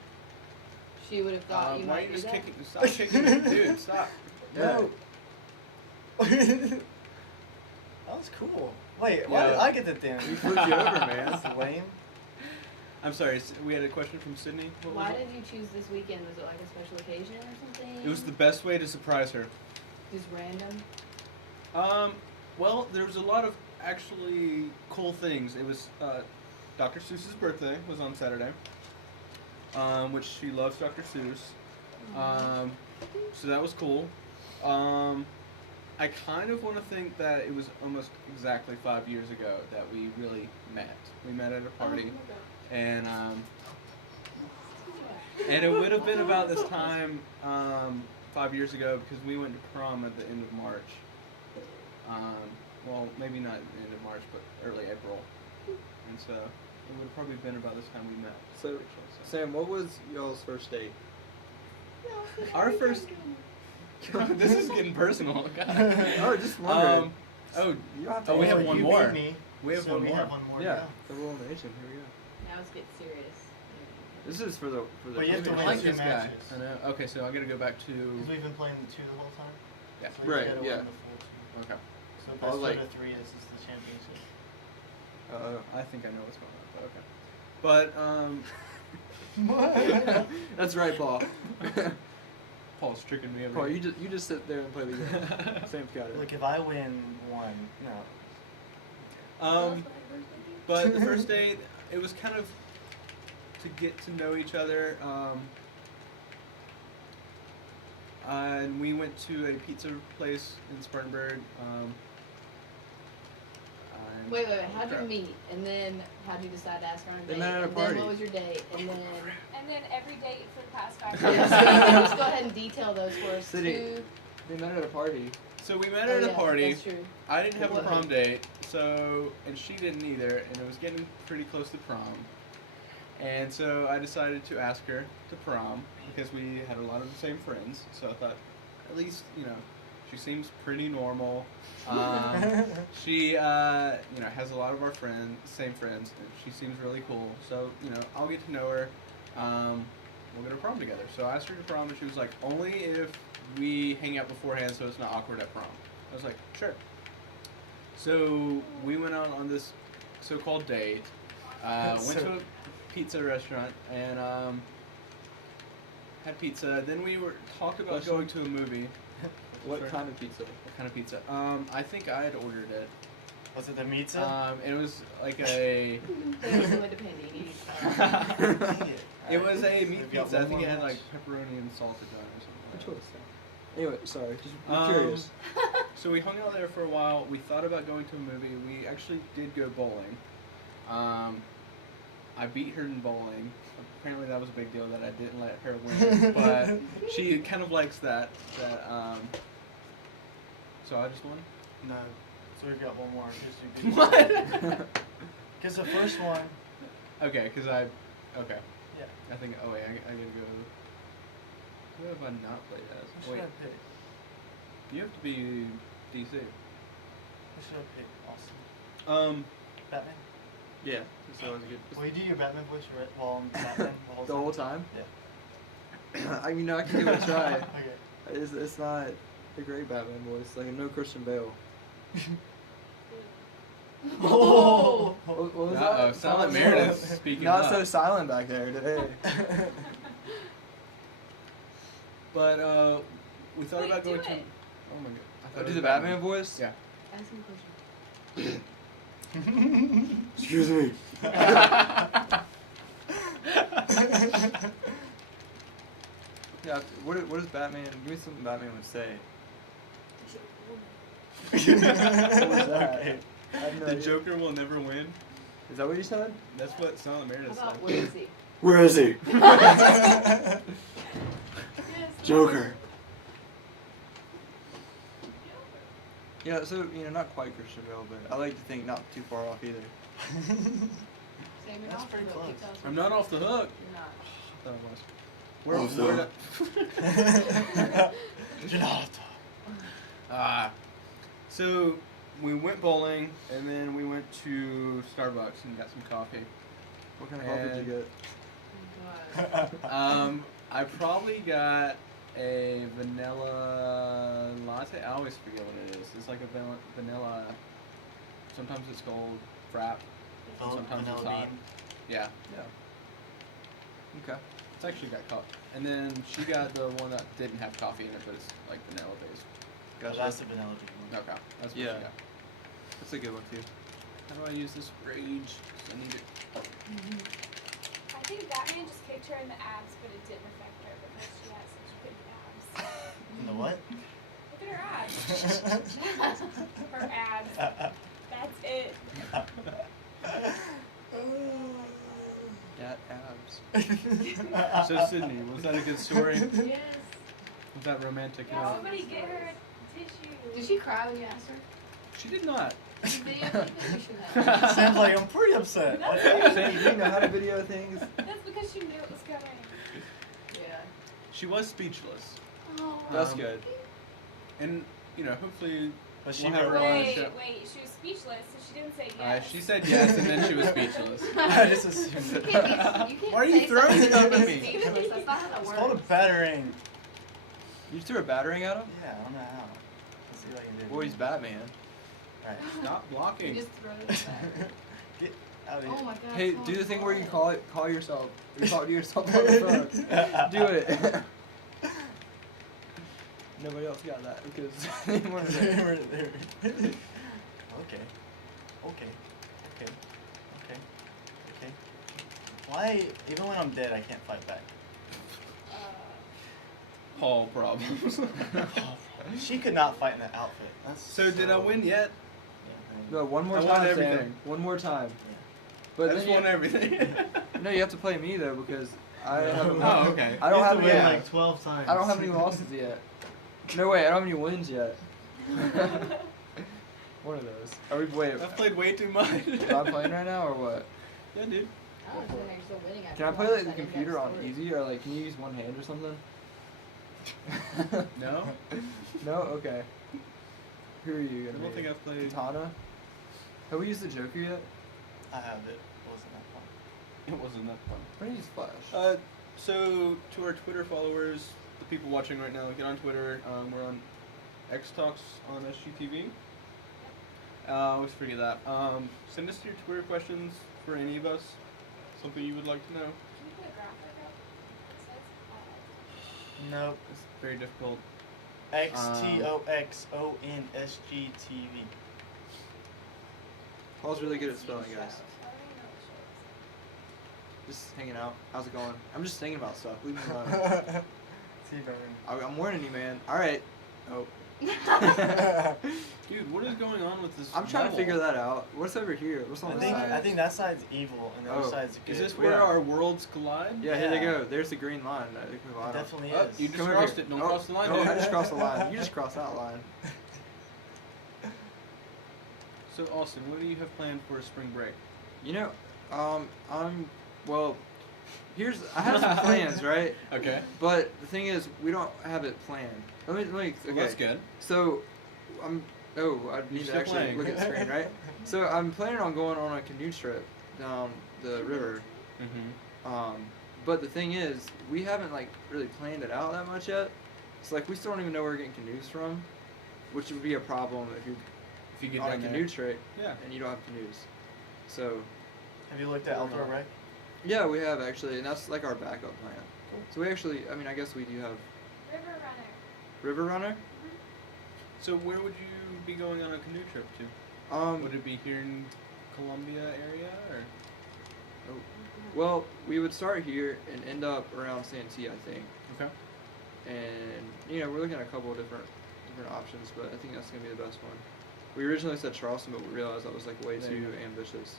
she would have thought you why are might you do just that? kicking? Stop kicking me, dude! Stop. Yeah. No. I was cool. Wait, why did Yeah. I get the damn? We flipped you over, man. That's lame. I'm sorry. We had a question from Sydney. What was Why it? did you choose this weekend? Was it like a special occasion or something? It was the best way to surprise her. Just random. Well, there was a lot of actually cool things. It was Dr. Seuss's birthday was on Saturday, which she loves Dr. Seuss. So that was cool. I kind of want to think that it was almost exactly 5 years ago that we really met. We met at a party, and it would have been about this time 5 years ago because we went to prom at the end of March. Well, maybe not the end of March, but early April, and so it would have probably been about this time we met. So, Sam, what was y'all's first date? Our first. This is getting personal. Oh, just wondering. Oh, You don't have to Oh, we have answer. one You more. beat me, we have so one we more. have one more. Yeah, the elimination. Here we go. Now it's getting serious. This is for the But you have to I win like two this guy. matches. I know. Okay, so I got to go back to. Because we've been playing the 2 the whole time. Yeah. So Right, You gotta yeah. Win the full 2. Okay. So I best was like- out of 3, this is the championship. I think I know what's going on, but okay. But That's right, Paul. Paul's tricking me over Paul, here. you just sit there and play the game. Sam's got it. Look, if I win 1, no. But the first day, it was kind of to get to know each other. And we went to a pizza place in Spartanburg. Wait. How'd you meet? And then how'd you decide to ask her on a They date? met at a and party. then what was your date? And then And then every date for the past 5 so years. just go ahead and detail those for us. City. Two. They met at a party. So we met Oh, at a yeah, party. That's true. I didn't have a What? prom date, so and she didn't either, and it was getting pretty close to prom. And so I decided to ask her to prom because we had a lot of the same friends. So I thought, at least she seems pretty normal. She has a lot of our same friends. And she seems really cool. So I'll get to know her. We'll go to prom together. So I asked her to prom, and she was like, only if we hang out beforehand, so it's not awkward at prom. I was like, sure. So we went out on this so-called date. Went to a pizza restaurant and had pizza. Then we talked about Question? going to a movie. What Sorry? kind of pizza? What kind of pizza? I think I had ordered it. Was it the pizza? And it was like a. There was some with the panini. Dang it. It was a Alright, meat we've got pizza. I one think it more had like match. pepperoni and salted on it or something. Which Like was that? Anyway, sorry. Just Um, curious. that. So we hung out there for a while. We thought about going to a movie. We actually did go bowling. I beat her in bowling. Apparently that was a big deal that I didn't let her win, but she kind of likes that. So I just won. No. So we've got one more. 'cause you beat me. What? Because the first one. Okay, okay. Yeah. I think. Oh wait, I gotta go. Who have I not played Who as? should Wait, I pick? you have to be DC. Who should I pick? Awesome. Batman? Yeah, it's always good. Will you do your Batman voice right while I'm Batman The whole time? Yeah. I mean, I can give it a try. Okay. It's not a great Batman voice. Like, no Christian Bale. Oh! What was Uh-oh, that? Silent Meredith speaking Not up. so silent back there today. But we thought Wait, about do going to. it. Oh my god! I thought Oh, it do was the Batman voice? Yeah. Ask him a question. Excuse me. Yeah, what does Batman, give me something Batman would say. What was that? Okay. I have no The idea. Joker will never win. Is that what you said? That's what Silent How Meredith about said. where is he? Where is he? Yes, Joker. Yeah, so, not quite Christian Bale, but I like to think not too far off either. Same you're That's off pretty the hook. close. Keep telling I'm me. not off the hook. You're not. I thought I was. Off the Where Gelato. So we went bowling and then we went to Starbucks and got some coffee. What kind of coffee did you get? Oh, God. I probably got a vanilla latte. I always forget what it is. It's like a vanilla Sometimes it's called frap. Oh, Sometimes it's vanilla hot. bean. Yeah, Yeah. Okay. it's actually got coffee. And then she got the one that didn't have coffee in it, but it's like vanilla based. Oh, that's the vanilla bean one. Okay, that's what Yeah. she got. That's a good one too. How do I use this rage? 'Cause I need it. I think Batman just kicked her in the abs, but it didn't affect her because she has such good abs. In the what? Look at her abs. Her abs. That's it. Cat abs. So Sydney, was that a good story? Yes. Was that romantic? Yeah, enough? somebody get her a tissue. Did she cry when you asked her? She did not. You videotaped it? You should have. Sounds like I'm pretty upset. Say, you know how to video things. That's because she knew it was coming. Yeah. She was speechless. Oh. That's Um, good. And, you know, hopefully But she we'll have her on the show. Wait, she was speechless, so she didn't say yes. She said yes, and then she was speechless. I just assumed You it. can't be, you can't Why are you say throwing something stuff and at be me? speechless. That's not how that It's works. called a battering. You threw a battering at him? Yeah, I don't know how. Let's see if I can do it. Well, he's Batman. Right. Stop You blocking. just throw it back. Get out of here. Oh my god. Hey, it's do the thing where you hard. call yourself. You talk to yourself on the phone. Do it. Nobody else got that because they weren't They there. were there. Okay. Okay. Okay. Okay. Okay. Why, even when I'm dead, I can't fight back? Paul problems. She could not fight in that outfit. That's So did I win yet? No, one more I time, won Sam. everything. One more time. But But I then just you, won everything. no, you have to play me though because I haven't. Oh, okay. I don't have any. like 12 times. I don't have any losses yet. No wait, I don't have any wins yet. One of those. Are we wait? I've played way too much. Am I playing right now or what? Yeah, dude. I don't know if you're still winning. Can I play like the computer on easy or like can you use one hand or something? No? No? Okay. Who are you I gonna don't be? think I've played. Katana? Have we used the Joker yet? I have it. Wasn't that fun? It wasn't that fun. We're gonna use Flash. So to our Twitter followers, the people watching right now, get on Twitter. We're on Xtox on SGTV. I always forget that. Send us your Twitter questions for any of us. Something you would like to know. Can you put a graphic up? It says, Nope. It's very difficult. XTOXONSGTV. Paul's really good at TV spelling, show. guys. I don't even know what show Just hanging out. How's it going? I'm just thinking about stuff. Leave me alone. See, I'm warning you, man. Alright. Oh. Dude, what is going on with this? I'm trying to level? figure that out. What's over here? What's on I this think side? I think that side's evil and the other Oh. side's good. Is this Yeah. where our worlds collide? Yeah, here they Yeah. go. There's the green line. I think It definitely Oh, is. you just Come over crossed here. it. Don't Oh, cross the line, no, dude. I just crossed the line. You just crossed that line. So Austin, what do you have planned for spring break? You know, well, I have some plans, right? Okay. But the thing is, we don't have it planned. Let me, okay. Well, that's good. So, I need still to actually playing. look at the screen, right? So I'm planning on going on a canoe trip down the river. Mm-hmm. But the thing is, we haven't like really planned it out that much yet. So like we still don't even know where we're getting canoes from, which would be a problem if you're If you get on a down there. canoe trip Yeah. and you don't have canoes. So Have you looked at Outdoor Rec? yeah, we have actually, and that's like our backup plan. Cool. So we actually, I mean, I guess we do have River Runner. River Runner. So where would you be going on a canoe trip to? Would it be here in Columbia area or? Well, we would start here and end up around Santee, I think. Okay. And we're looking at a couple of different options, but I think that's gonna be the best one. We originally said Charleston, but we realized that was like way There too you go. ambitious.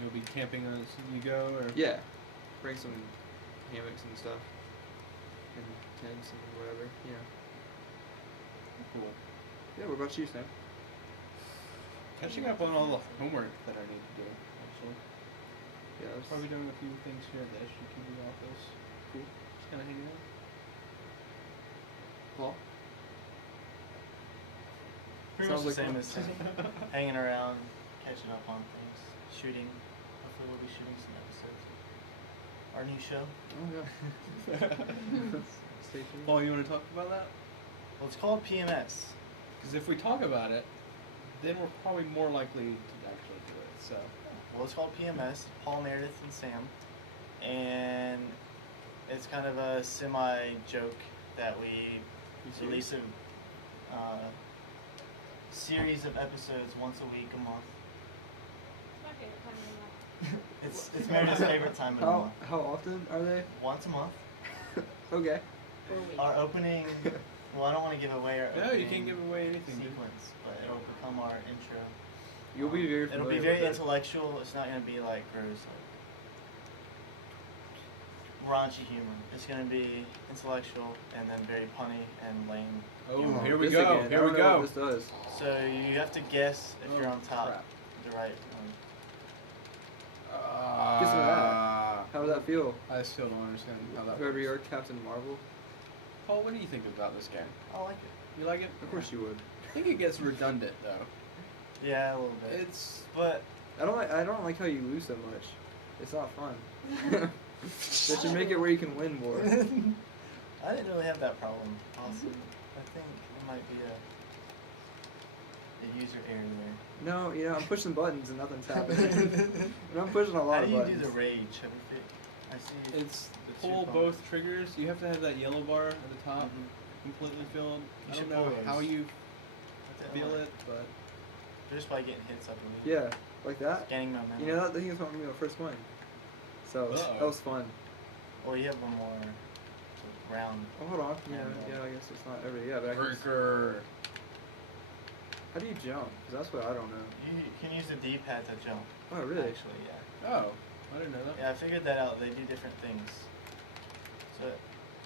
You'll be camping as you go, or? Yeah, bring some hammocks and stuff, and tents and whatever. Cool. Yeah. What about you, Sam? Catching up on all the homework that I need to do. Actually, Yeah. probably doing a few things here at the SGTV office. Cool. Just kind of hanging out. Paul. Pretty Sounds much the like same fun. as Sam. Hanging around, catching up on things, shooting. Hopefully we'll be shooting some episodes of our new show. Oh yeah. Stay tuned. Paul, you want to talk about that? Well, it's called PMS. Because if we talk about it, then we're probably more likely to actually do it. So. Well, it's called PMS, Paul, Meredith, and Sam. And it's kind of a semi-joke that we release a series of episodes once a week, a month. My favorite time of the month. It's Meredith's favorite time of the month. How often are they? Once a month. Okay. Our opening, well, I don't want to give away our No, opening you can't give away anything. dude. sequence, but it'll become our intro. You'll be very It'll familiar be very with it. intellectual. It's not going to be like gross, like raunchy humor. It's going to be intellectual and then very punny and lame. Oh, humor. here we This go. again. I Here don't we know go. what this does. So you have to guess if you're on top, crap. the right one. Guess what that? How would that feel? I still don't understand how that Whoever works. you're, Captain Marvel? Paul, what do you think about this game? I like it. You like it? Of course you would. I think it gets redundant though. Yeah, a little bit. It's But I don't like how you lose so much. It's not fun. They should make it where you can win more. I didn't really have that problem. Awesome. I think it might be a user error there. No, I'm pushing buttons and nothing's happening. And I'm pushing a lot How of do you buttons. do the rage? Have you I see. it's the pull two both triggers. You have to have that yellow bar at the top Mhm. completely filled. You I should don't know pull how those. you But feel it, but Just by getting hits, I believe. Yeah, like that. Gaining momentum. You know, that thing is what made me first win. So, Uh-oh. that was fun. Well, you have one more round. Oh, hold on. Yeah. I guess it's not every. Yeah, but I can. Breaker. How do you jump? Because that's what I don't know. You can use the D-pad to jump. Oh, really? Actually, yeah. Oh, I didn't know that. Yeah, I figured that out. They do different things. So,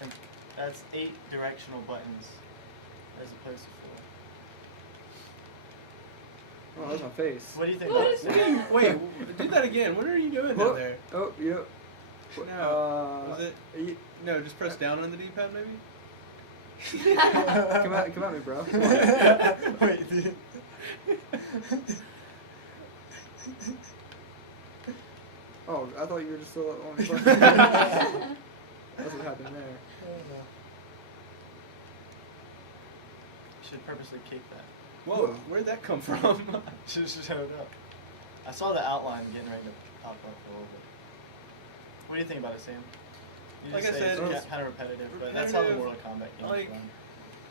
and that's 8 directional buttons as opposed to 4. Oh, that's my face. What do you think What about is that? Wait, do that again. What are you doing down there? Oh, yep. No, was it? You, No, just press down on the D-pad maybe? come at me, bro. Come on. Wait, dude. Oh, I thought you were just still on the button. That's what happened there. Should purposely kick that. Whoa, where did that come from? Just showed up. I saw the outline getting ready to pop up a little bit. What do you think about it, Sam? You Like just I say said, it's it's kind of repetitive, but that's how the repetitive, Mortal Kombat games like, run.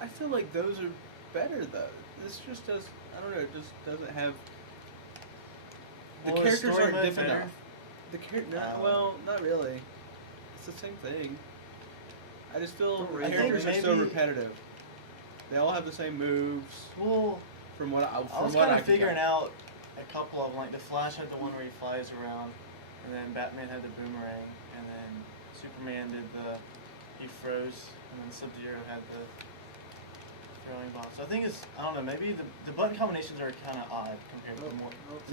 I feel like those are better though. This just does, I don't know, it just doesn't have, the Well, is characters story aren't mode different better? enough. The character, Oh. well, not really. It's the same thing. I just feel Don't the rate it. characters I are think so maybe- repetitive. They all have the same moves. Well, From what I, I from was what kind I of can figuring tell. out a couple of them. Like the Flash had the one where he flies around, and then Batman had the boomerang, and then Superman did he froze, and then Sub-Zero had the throwing bomb. So I think it's, I don't know, maybe the button combinations are kind of odd compared to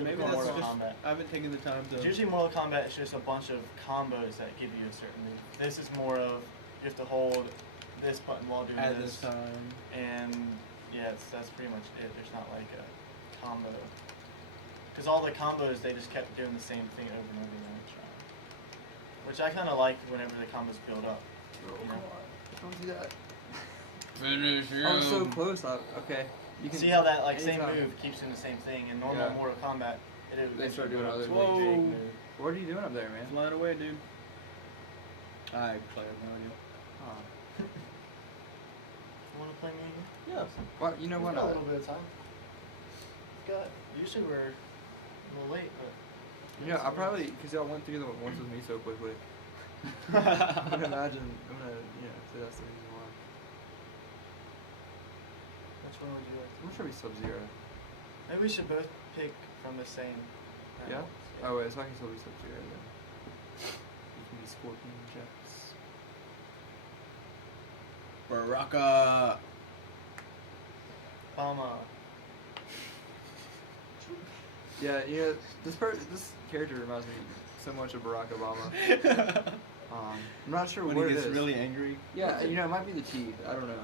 Maybe typical that's Mortal just, Kombat. I haven't taken the time to. Usually Mortal Kombat is just a bunch of combos that give you a certain move. This is more of, you have to hold this button while doing At this. this time. And yeah, that's pretty much it. There's not like a combo. Because all the combos, they just kept doing the same thing over and over again. Which I kind of like whenever the combos build up. Oh, You come know? on. Don't do that. Finish him. I was so close. Okay. You can See how that like same anytime. move keeps doing the same thing. In normal Yeah. Mortal Kombat, They start doing other really things. big Whoa. move. What are you doing up there, man? Flying away, dude. I actually have no idea. Oh. You want to play me again? Yeah. Well, you know We've what? got a little bit of time. Usually we're a little late, but. Yeah, I probably, because y'all went through them once with me so quickly. I'm gonna imagine, say that's the reason why. Which one would you like? I'm sure it'll be Sub-Zero. Maybe we should both pick from the same. Yeah? rounds. Oh wait, so I can still be Sub-Zero then. You can be Scorpion Jets. Baraka. Obama. Yeah, this character reminds me so much of Barack Obama. I'm not sure When what he it gets is. really angry. Yeah, it might be the teeth. I don't know.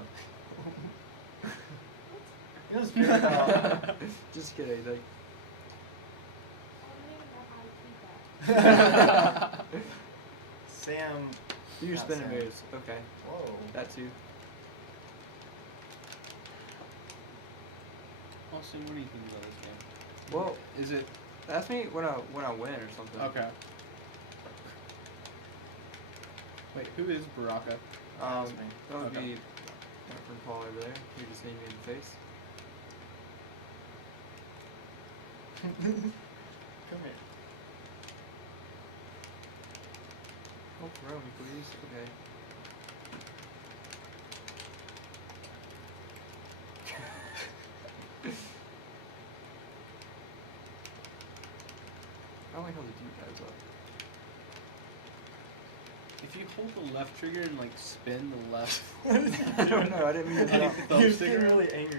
You know, it's very about. Just kidding. Like, I don't even know how to keep that. Sam. do your Not spinning Sam. moves. Okay, Whoa. that too. Austin, what do you think about this game? Well, Is it ask me when I win or something. okay? Wait, who is Baraka? That's me. That would Okay. be my friend Paul over there. He just named me in the face. Come here. Oh, throw me, please. Okay. I don't like how the D-pad's up. If you hold the left trigger and like spin the left, I don't know. I didn't mean to. How do you do thumb You're stick getting around? really angry.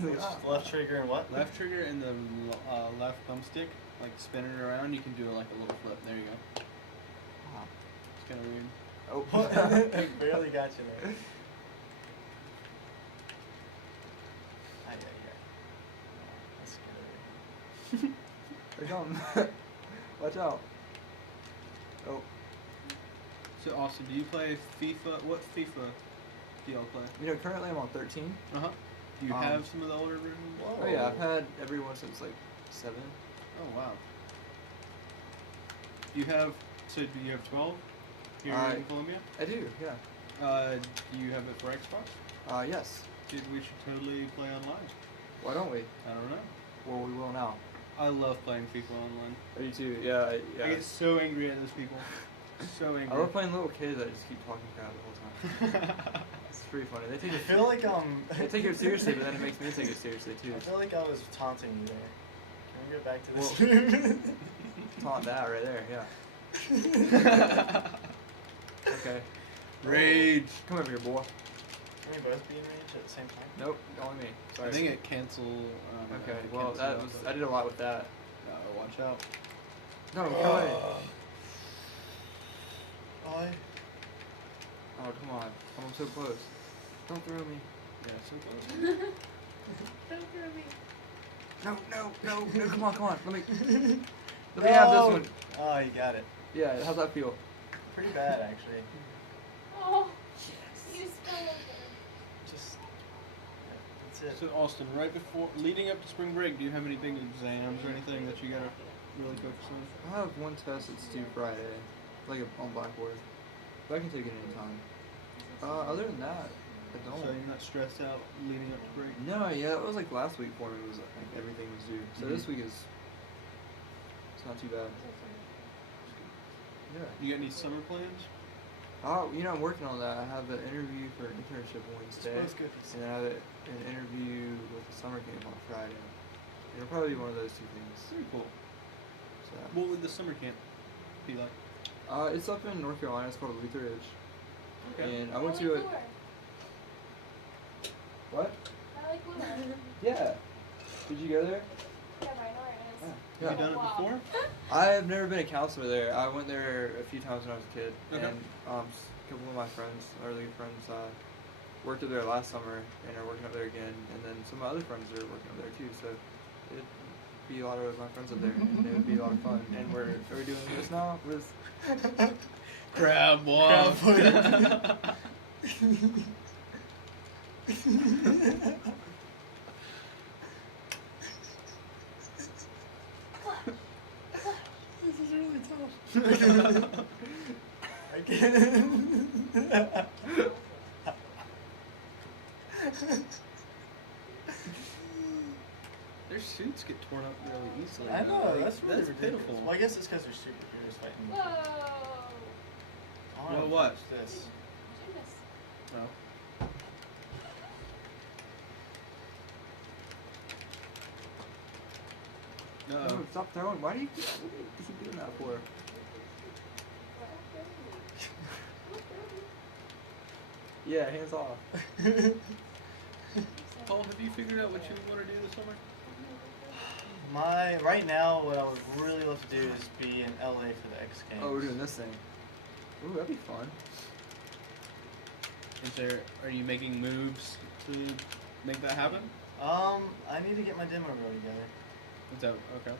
that. Left trigger and what? left trigger and the left thumbstick, like spin it around, you can do like a little flip. There you go. Ah. It's kind of weird. Oh. I barely got you there. Ay, ay, ay. Let's get over They're coming. Watch out. Oh. So Austin, do you play FIFA? What FIFA do y'all play? You know, currently I'm on 13. Uh huh. Do you Um, have some of the older versions? Whoa. Oh yeah, I've had every one since like 7. Oh wow. You have. So do you have 12 here in Colombia? I do, yeah. Do you have it for Xbox? Yes. Dude, we should totally play online. Why don't we? I don't know. Well, we will now. I love playing FIFA online. Oh, you too? Yeah, I get so angry at those people. So angry. I love playing little kids that just keep talking crap the whole time. It's pretty funny. They take I it. feel like They take it seriously, but then it makes me take it seriously too. I feel like I was taunting you there. Can we go back to this? Taunt that right there, yeah. Okay. Rage. Come over here, boy. Can we both be in range at the same time? Nope, only me. Sorry. I think it cancel. Okay. Well, that was. I did a lot with that. Watch out. No, get away. I. Oh, come on. I'm so close. Don't throw me. Yeah, so close. Don't throw me. No. Come on. Let me have this one. Oh, you got it. Yeah. How's that feel? Pretty bad, actually. Oh, you spilled it. Just. Yeah, that's it. So Austin, right before, leading up to spring break, do you have any big exams or anything that you gotta really focus on? I have one test that's due Friday, like on Blackboard, but I can take it anytime. Other than that, I don't. So you're not stressed out leading up to break? No, yeah, it was like last week for me. Was like everything was due. So this week is. It's not too bad. Yeah. You got any summer plans? Oh, you know, I'm working on that. I have an interview for an internship Wednesday, Smells good for and I have an interview with the summer camp on Friday. It'll probably be one of those two things. Very cool. So. What would the summer camp be like? It's up in North Carolina. It's called Luther Ridge. Okay. And I went to it. What? I like Lure. Yeah. Did you go there? Yeah, but I know where it is. Have Yeah. you done it Wow. before? I've never been a counselor there. I went there a few times when I was a kid, Okay. and a couple of my friends, really good friends, worked up there last summer and are working up there again. And then some of my other friends are working up there too. So it'd be a lot of my friends up there, and it would be a lot of fun. And are we doing this now? Crab walk. This is really tough. I can't. Their suits get torn up really easily. I know, Like, that's really ridiculous. pitiful. Well, I guess it's because they're superheroes fighting. Whoa. I wanna Well, what? touch this. Goodness. No. No, stop throwing. Why do you keep doing that for? Yeah, hands off. Paul, have you figured out what you want to do this summer? Right now, what I would really love to do is be in LA for the X Games. Oh, we're doing this thing. Ooh, that'd be fun. Are you making moves to make that happen? I need to get my demo reel together, Is that okay?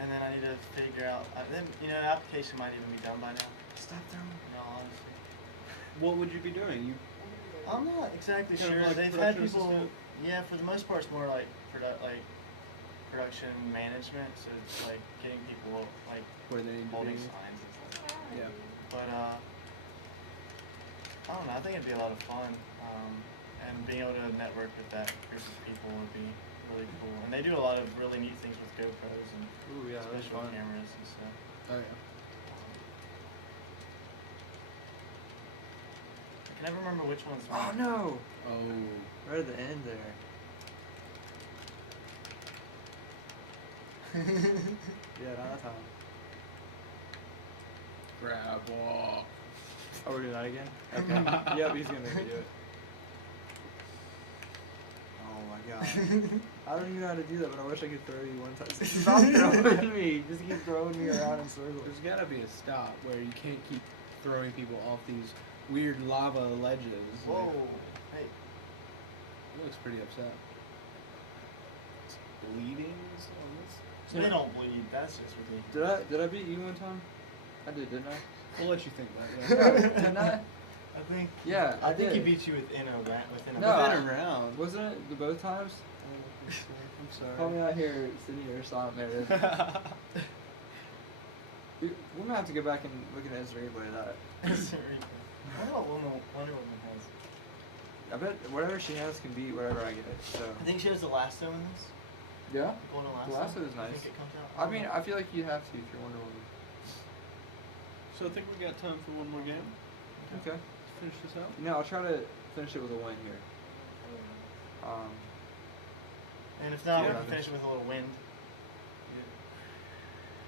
and then I need to figure out. Then the application might even be done by now. Stop throwing. No, honestly, What would you be doing? I'm not exactly Kind of sure. like They've had production people. assistant? Yeah, for the most part, it's more like production management. So it's like getting people like Where they need to holding be. signs and stuff. Yeah. But I don't know. I think it'd be a lot of fun, and being able to network with that group of people would be really cool. And they do a lot of really neat things with GoPros and Ooh, yeah, that's special fun. cameras and stuff. Oh yeah. I can never remember which ones. Oh no! Oh. Right at the end there. Yeah, not that time. Grab wall. Oh, we're doing that again? Okay. Yep, he's gonna make me do it. Oh my god. I don't even know how to do that, but I wish I could throw you one time. Stop throwing me! Just keep throwing me around in circles. There's gotta be a stop where you can't keep throwing people off these weird lava ledges. Whoa! Hey. He looks pretty upset. It's bleeding on this. They don't bleed. That's just ridiculous. Did I beat you one time? I did, didn't I? We'll let you think that. No, Yeah. didn't I? I think. Yeah, I think he did. beat you within a round. Within a No, round. Within a round. Wasn't it the both times? I'm sorry. Call me out here sitting here silent there. We're gonna have to go back and look at his replay of that. I wonder what Wonder Woman has. I bet whatever she has can beat whatever I get. So. I think she has the lasso in this. Yeah. Golden lasso. The lasso is I nice. think it comes out. I mean, I feel like you'd have to if you're Wonder Woman. So I think we got time for one more game. Okay. Let's finish this out. No, I'll try to finish it with a win here. And if not, Yeah. we can finish it with a little wind.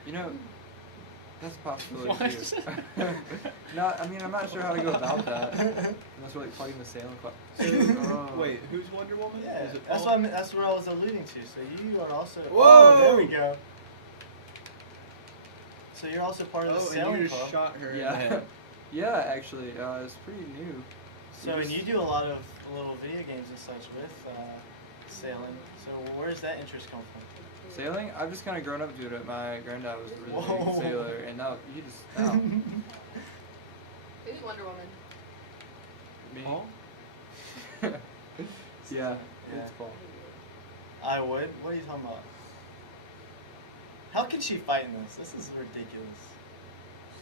You know, that's a possibility What? too. No, I mean, I'm not sure how to go about that. Unless we're like fighting the sailing club. Wait, who's Wonder Woman? Yeah, Is it that's Paul? that's what I was alluding to. So you are also. Whoa! Oh, there we go. So you're also part of the Oh, and sailing you just club. shot her in the Yeah. head. Yeah, actually, it's pretty new. So and you do a lot of little video games and such with sailing. So where does that interest come from? Sailing? I've just kind of grown up doing it. My granddad was a really Whoa. big sailor, and now he just now. Who's Wonder Woman? Me. Paul? Yeah, Yeah. it's Paul. I would. What are you talking about? How can she fight in this? This is ridiculous.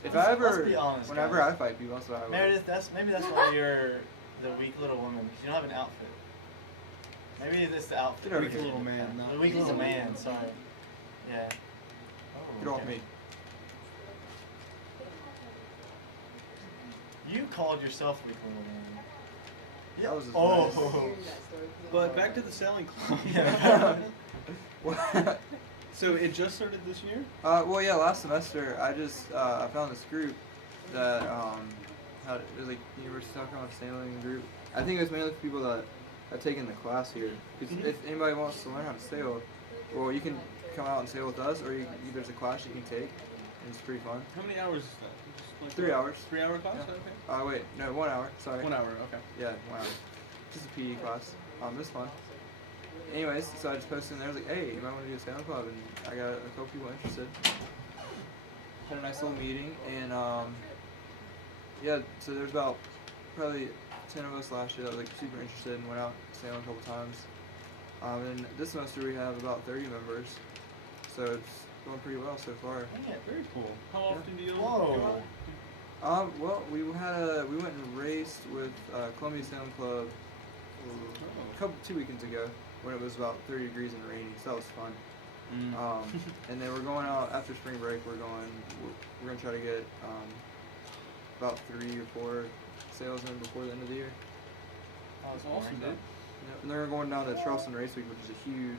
If Let's- I ever, let's be honest, whenever guys. I fight people, that's what I would. Meredith, maybe that's why you're the weak little woman, because you don't have an outfit. Maybe it's the outfit. Get over Weak here. little man, not The weak He's little a weak man. little Sorry. man. Yeah. Get off okay. me. You called yourself weak little man. That was his Oh. voice. Hearing that story. But back to the sailing club. Yeah. What? So it just started this year? Well, yeah, last semester I just I found this group that it was like University of South Carolina sailing group. I think it was mainly for people that have taken the class here. Because if anybody wants to learn how to sail, well, you can come out and sail with us, or there's a class you can take, and it's pretty fun. How many hours is that? Just like 3 hours. 3 hour class? Yeah. Okay. Wait, no, 1 hour. Sorry. 1 hour, okay. Yeah, 1 hour. Just a PE class. It's fun. Anyways, so I just posted in there. I was like, hey, you might want to do a sailing club, and I got a couple people interested. Had a nice little meeting, and yeah, so there's about probably 10 of us last year that was like super interested and went out sailing a couple times. And this semester we have about 30 members, so it's going pretty well so far. Yeah. Very cool. How Yeah. often do you Whoa. go out? Well, we went and raced with Columbia Sailing Club Oh. 2 weekends ago when it was about 30 degrees and rainy, so that was fun. Mm. And then we're going out after spring break. We're gonna try to get about 3 or 4 sails in before the end of the year. That's awesome, dude. Yep. And then we're going down to Charleston Race Week, which is a huge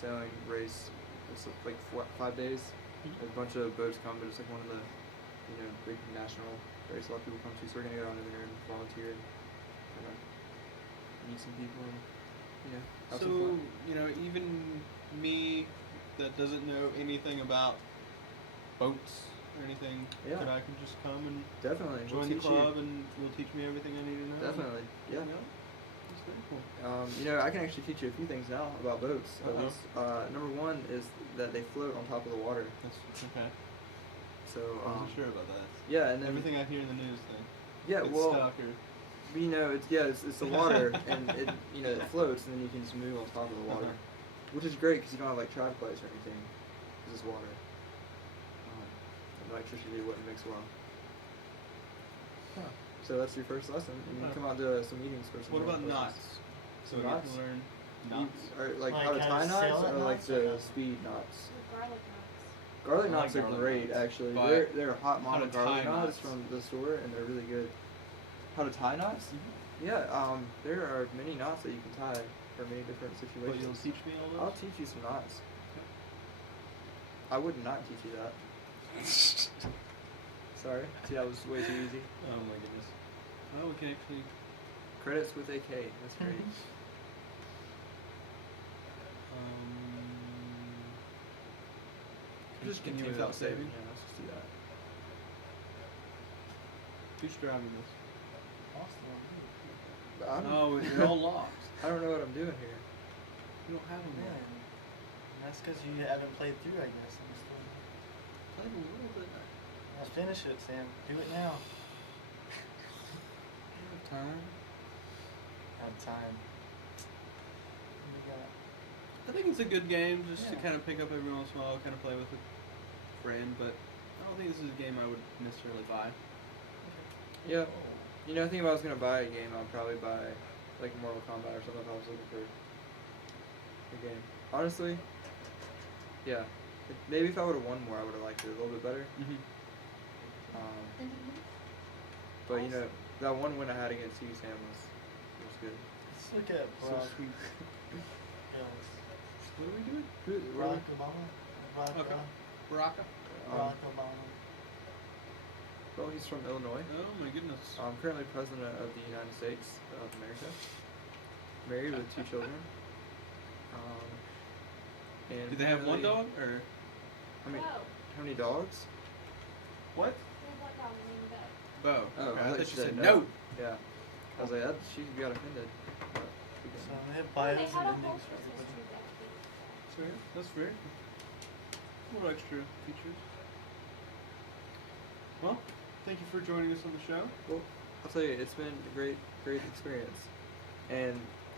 sailing race. It's like 5 days. Mhm. A bunch of boats come, but it's like one of the big national race a lot of people come to. So we're gonna go down there and volunteer and meet some people and have some So, fun. even me that doesn't know anything about boats or anything, Yeah. that I can just come and Definitely. We'll join the teach club and you'll teach me everything I need to know? Definitely. Yeah. That's very cool. I can actually teach you a few things now about boats. At Uh-oh. least. Number one is that they float on top of the water. That's okay. So I wasn't sure about that. yeah, and then Everything I hear in the news thing. yeah, It's well, stuck or you know, it's the water, and it it floats, and then you can just move on top of the water, which is great because you don't have like traffic lights or anything. It's just water. Electricity wouldn't mix well. Huh. So that's your first lesson. And you can come out to some meetings for some What more about lessons. knots? So you knots? can learn You- knots. Or like Like how to how tie to knots, sail or at like knots, or the no? speed knots. The garlic knots. Garlic I knots like are garlic great, knots, actually. but They're hot how to mama garlic tie knots knots. from the store, and they're really good. How to tie knots? Mm-hmm. Yeah, there are many knots that you can tie for many different But situations. you'll teach me all I'll those? teach you some knots. I would not teach you that. Sorry. See, that was way too easy. Oh my goodness. Oh, we can actually. Credits with a K. That's great. Just continue continue without saving. Yeah, let's just do that. Who's driving this? But I don't, Oh, you're all locked. I don't know what I'm doing here. You don't have them Man, yet. that's because you haven't played through, I guess. Played a little bit. Now finish it, Sam. Do it now. Time. Have time. What do you got? I think it's a good game just to Yeah. kind of pick up every once in a while, kind of play with a friend, but I don't think this is a game I would necessarily buy. Yeah. You know, I think if I was gonna buy a game, I'd probably buy like Mortal Kombat or something if I was looking for a game. Honestly, yeah. Maybe if I would have won more, I would have liked it a little bit better. Mm-hmm. But you know, that one win I had against you, Sam, was good. Let's look at So Barack. sweet. Yes. What are we doing? Barack Obama. Barack Okay. Obama. Baraka? Barack Obama. Well, he's from Illinois. Oh my goodness. I'm currently president of the United States of America. Married with 2 children. And Do they have one apparently- dog or I mean, Whoa. how many dogs? what? We have one dog named Bo. Bo. Oh, Okay, I I thought thought you you said said no. no. Yeah. I was like, that, she got offended. But we can- So they have Oh, bios they and had a whole endings for Christmas everybody. tree back here. So yeah, that's very cool. Little extra features. Well, thank you for joining us on the show. Well, I'll tell you, it's been a great experience. And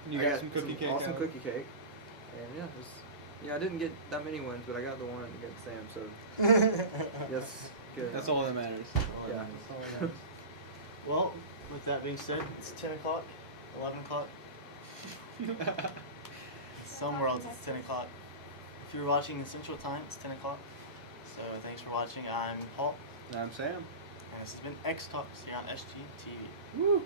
You I got some cookie cake awesome out. cookie cake. And yeah, it was, I didn't get that many wins, but I got the one against Sam, so yes, good. That's all that matters. Yeah. Well, with that being said, it's 10 o'clock, 11 o'clock. Some worlds it's 10 o'clock. If you're watching in Central Time, it's 10 o'clock. So thanks for watching. I'm Paul, I'm Sam. and this has been Xtox here on SGTV. Woo!